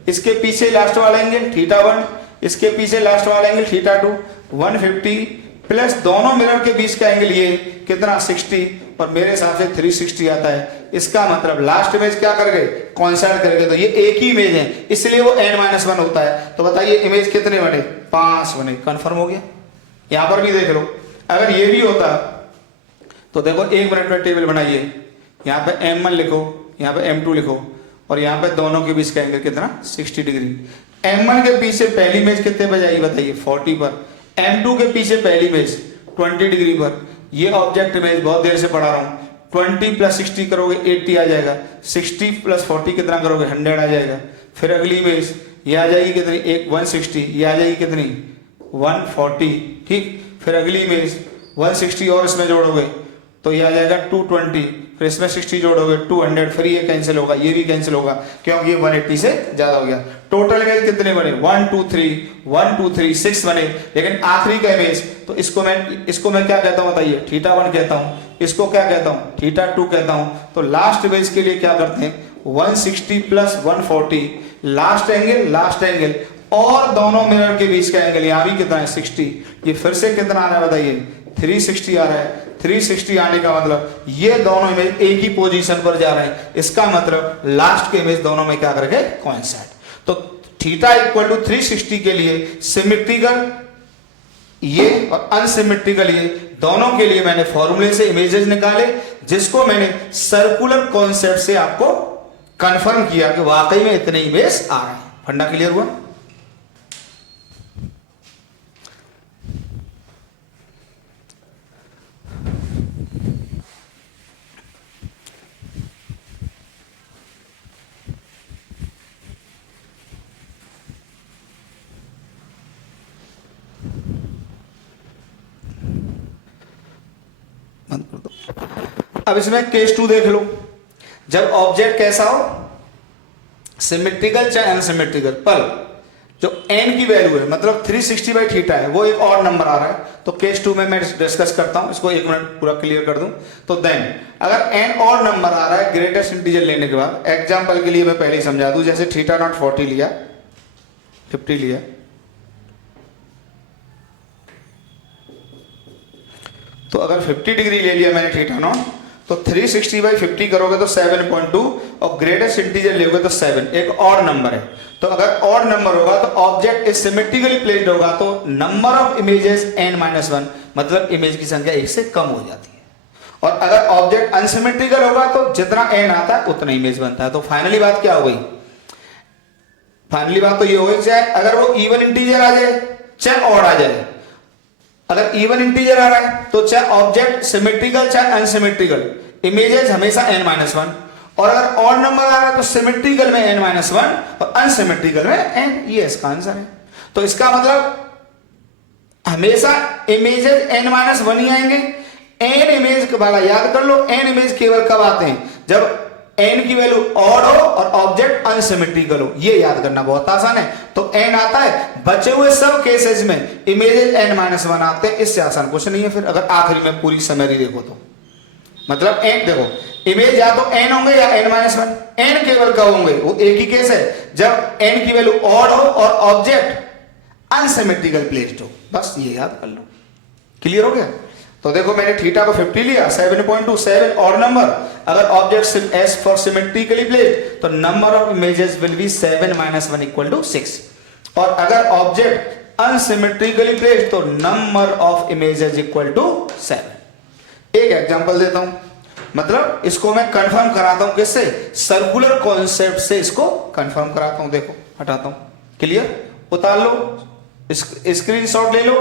इसके पीछे लास्ट वाला एंगल θ1, इसके पीछे लास्ट वाला एंगल θ2, 150 प्लस दोनों मिरर के बीच का एंगल ये कितना 60, और मेरे हिसाब से 360 आता है। इसका मतलब लास्ट इमेज क्या कर गए, कोइंसाइड कर गए, तो ये एक ही इमेज है इसलिए वो n-1 होता है। तो बताइए इमेज कितने बने, 5 बने, कंफर्म हो गया। यहां पर भी देख लो, अगर ये भी होता तो देखो 1 मिनट में टेबल बनाइए, यहाँ पे m1 लिखो, यहाँ पे m2 लिखो, और यहाँ पे दोनों के बीच का एंगल कितना 60 डिग्री। m1 के पीछे पहली इमेज कितने पे जाएगी बताइए, 40 पर। m2 के पीछे पहली इमेज 20 डिग्री पर। ये ऑब्जेक्ट इमेज बहुत देर से पढ़ा रहा हूँ, 20 प्लस 60 करोगे 80 आ जाएगा, 60 प्लस 40 कितना करोगे 100 आ जाएगा। फिर अगली इमेज ये आ जाएगी कितनी, एक 160, ये आ जाएगी कितनी 140, ठीक। फिर अगली इमेज 160 और इसमें जोड़ोगे तो ये आ जाएगा 220, फिर इसमें 60 जोड़ोगे 200, फिर ये कैंसिल होगा, ये भी कैंसिल होगा क्योंकि ये 180 से ज्यादा हो गया। टोटल इमेज कितने बने, 1 2 3 6 बने, लेकिन आखिरी का इमेज तो इसको मैं क्या कहता हूं बताइए, θ1 कहता हूं, इसको क्या कहता हूं, θ2 कहता हूं। तो लास्ट इमेज के लिए क्या करते हैं, 160 प्लस 140 लास्ट एंगल और दोनों मिरर के बीच का एंगल यहां भी कितना है 60, ये फिर से कितना आ रहा है बताइए 360 आ रहा है। 360 आने का मतलब ये दोनों इमेज एक ही पोजीशन पर जा रहे हैं, इसका मतलब लास्ट के इमेज दोनों में क्या करेंगे, कोइंसाइड। तो थीटा इक्वल टू 360 के लिए सिमेट्रिकल ये और अनसिमेट्रिकल ये दोनों के लिए मैंने फॉर्मूले से इमेजेस निकाले, जिसको मैंने सर्कुलर कॉन्सेप्ट से आपको कंफर्म किया कि वाकई में इतने इमेज आ रहे हैं। फंडा क्लियर हुआ। अब इसमें केस 2 देख लो, जब ऑब्जेक्ट कैसा हो, सिमेट्रिकल चाहे अनसिमेट्रिकल, पर जो n की वैल्यू है मतलब 360/θ है वो एक और नंबर आ रहा है। तो केस 2 में मैं डिस्कस करता हूं, इसको 1 मिनट पूरा क्लियर कर दूं। तो देन अगर n और नंबर आ रहा है ग्रेटेस्ट इंटीजर लेने के बाद, एग्जांपल के लिए मैं पहले ही समझा दूं, जैसे θ0 40 लिया, 50 लिया, तो अगर 50 डिग्री ले लिया मैंने θ0, तो 360/50 करोगे तो 7.2, और ग्रेटेस्ट इंटीजर लोगे तो 7, एक और नंबर है। तो अगर और नंबर होगा तो ऑब्जेक्ट इज सिमेट्रिकली प्लेस्ड होगा, तो नंबर ऑफ इमेजेस n-1, मतलब इमेज की संख्या 1 से कम हो जाती है। और अगर ऑब्जेक्ट अनसिमेट्रिकल होगा तो जितना n आता है उतना इमेज बनता है। तो फाइनली बात क्या हो गई, फाइनली बात तो ये हो गई, चाहे अगर वो इवन इंटीजर आ जाए चाहे ऑड आ जाए, अगर इवन इंटीजर आ रहा है तो चाहे ऑब्जेक्ट सिमेट्रिकल चाहे अनसिमेट्रिकल, इमेजेस हमेशा n-1, और अगर ऑड नंबर आ रहा है तो सिमेट्रिकल में n-1 और अनसिमेट्रिकल में n, ये इसका आंसर है। तो इसका मतलब हमेशा इमेजेस n-1 ही आएंगे। n इमेज वाला याद कर लो, n इमेज केवल कब आते हैं, जब n की वैल्यू ऑड हो और ऑब्जेक्ट अनसिमेट्रिकल हो, ये याद करना बहुत आसान है। तो n आता है, बचे हुए सब केसेस में इमेजेस n-1 आते हैं, इससे आसान कुछ नहीं है। फिर अगर आखिरी में पूरी समरी देखो तो मतलब n देखो, इमेज या तो n होंगे या n-1, n केवल कब होंगे, वो एक ही केस है जब n की वैल्यू ऑड हो और ऑब्जेक्ट अनसिमेट्रिकल प्लेस्ड हो, बस ये याद कर लो। क्लियर हो गया। तो देखो मैंने थीटा को 50 लिया, 7.27 और नंबर, अगर object is for symmetrically placed तो number of images will be 7-1 equal to 6, और अगर ऑब्जेक्ट अनसिमेट्रिकली प्लेस्ड तो number of images equal to 7। एक एग्जांपल देता हूं, मतलब इसको मैं कंफर्म कराता हूं किससे, सर्कुलर कॉन्सेप्ट से इसको कंफर्म कराता हूं। देखो हटाता हूं, क्लियर, उतार लो, स्क्रीनशॉट ले लो,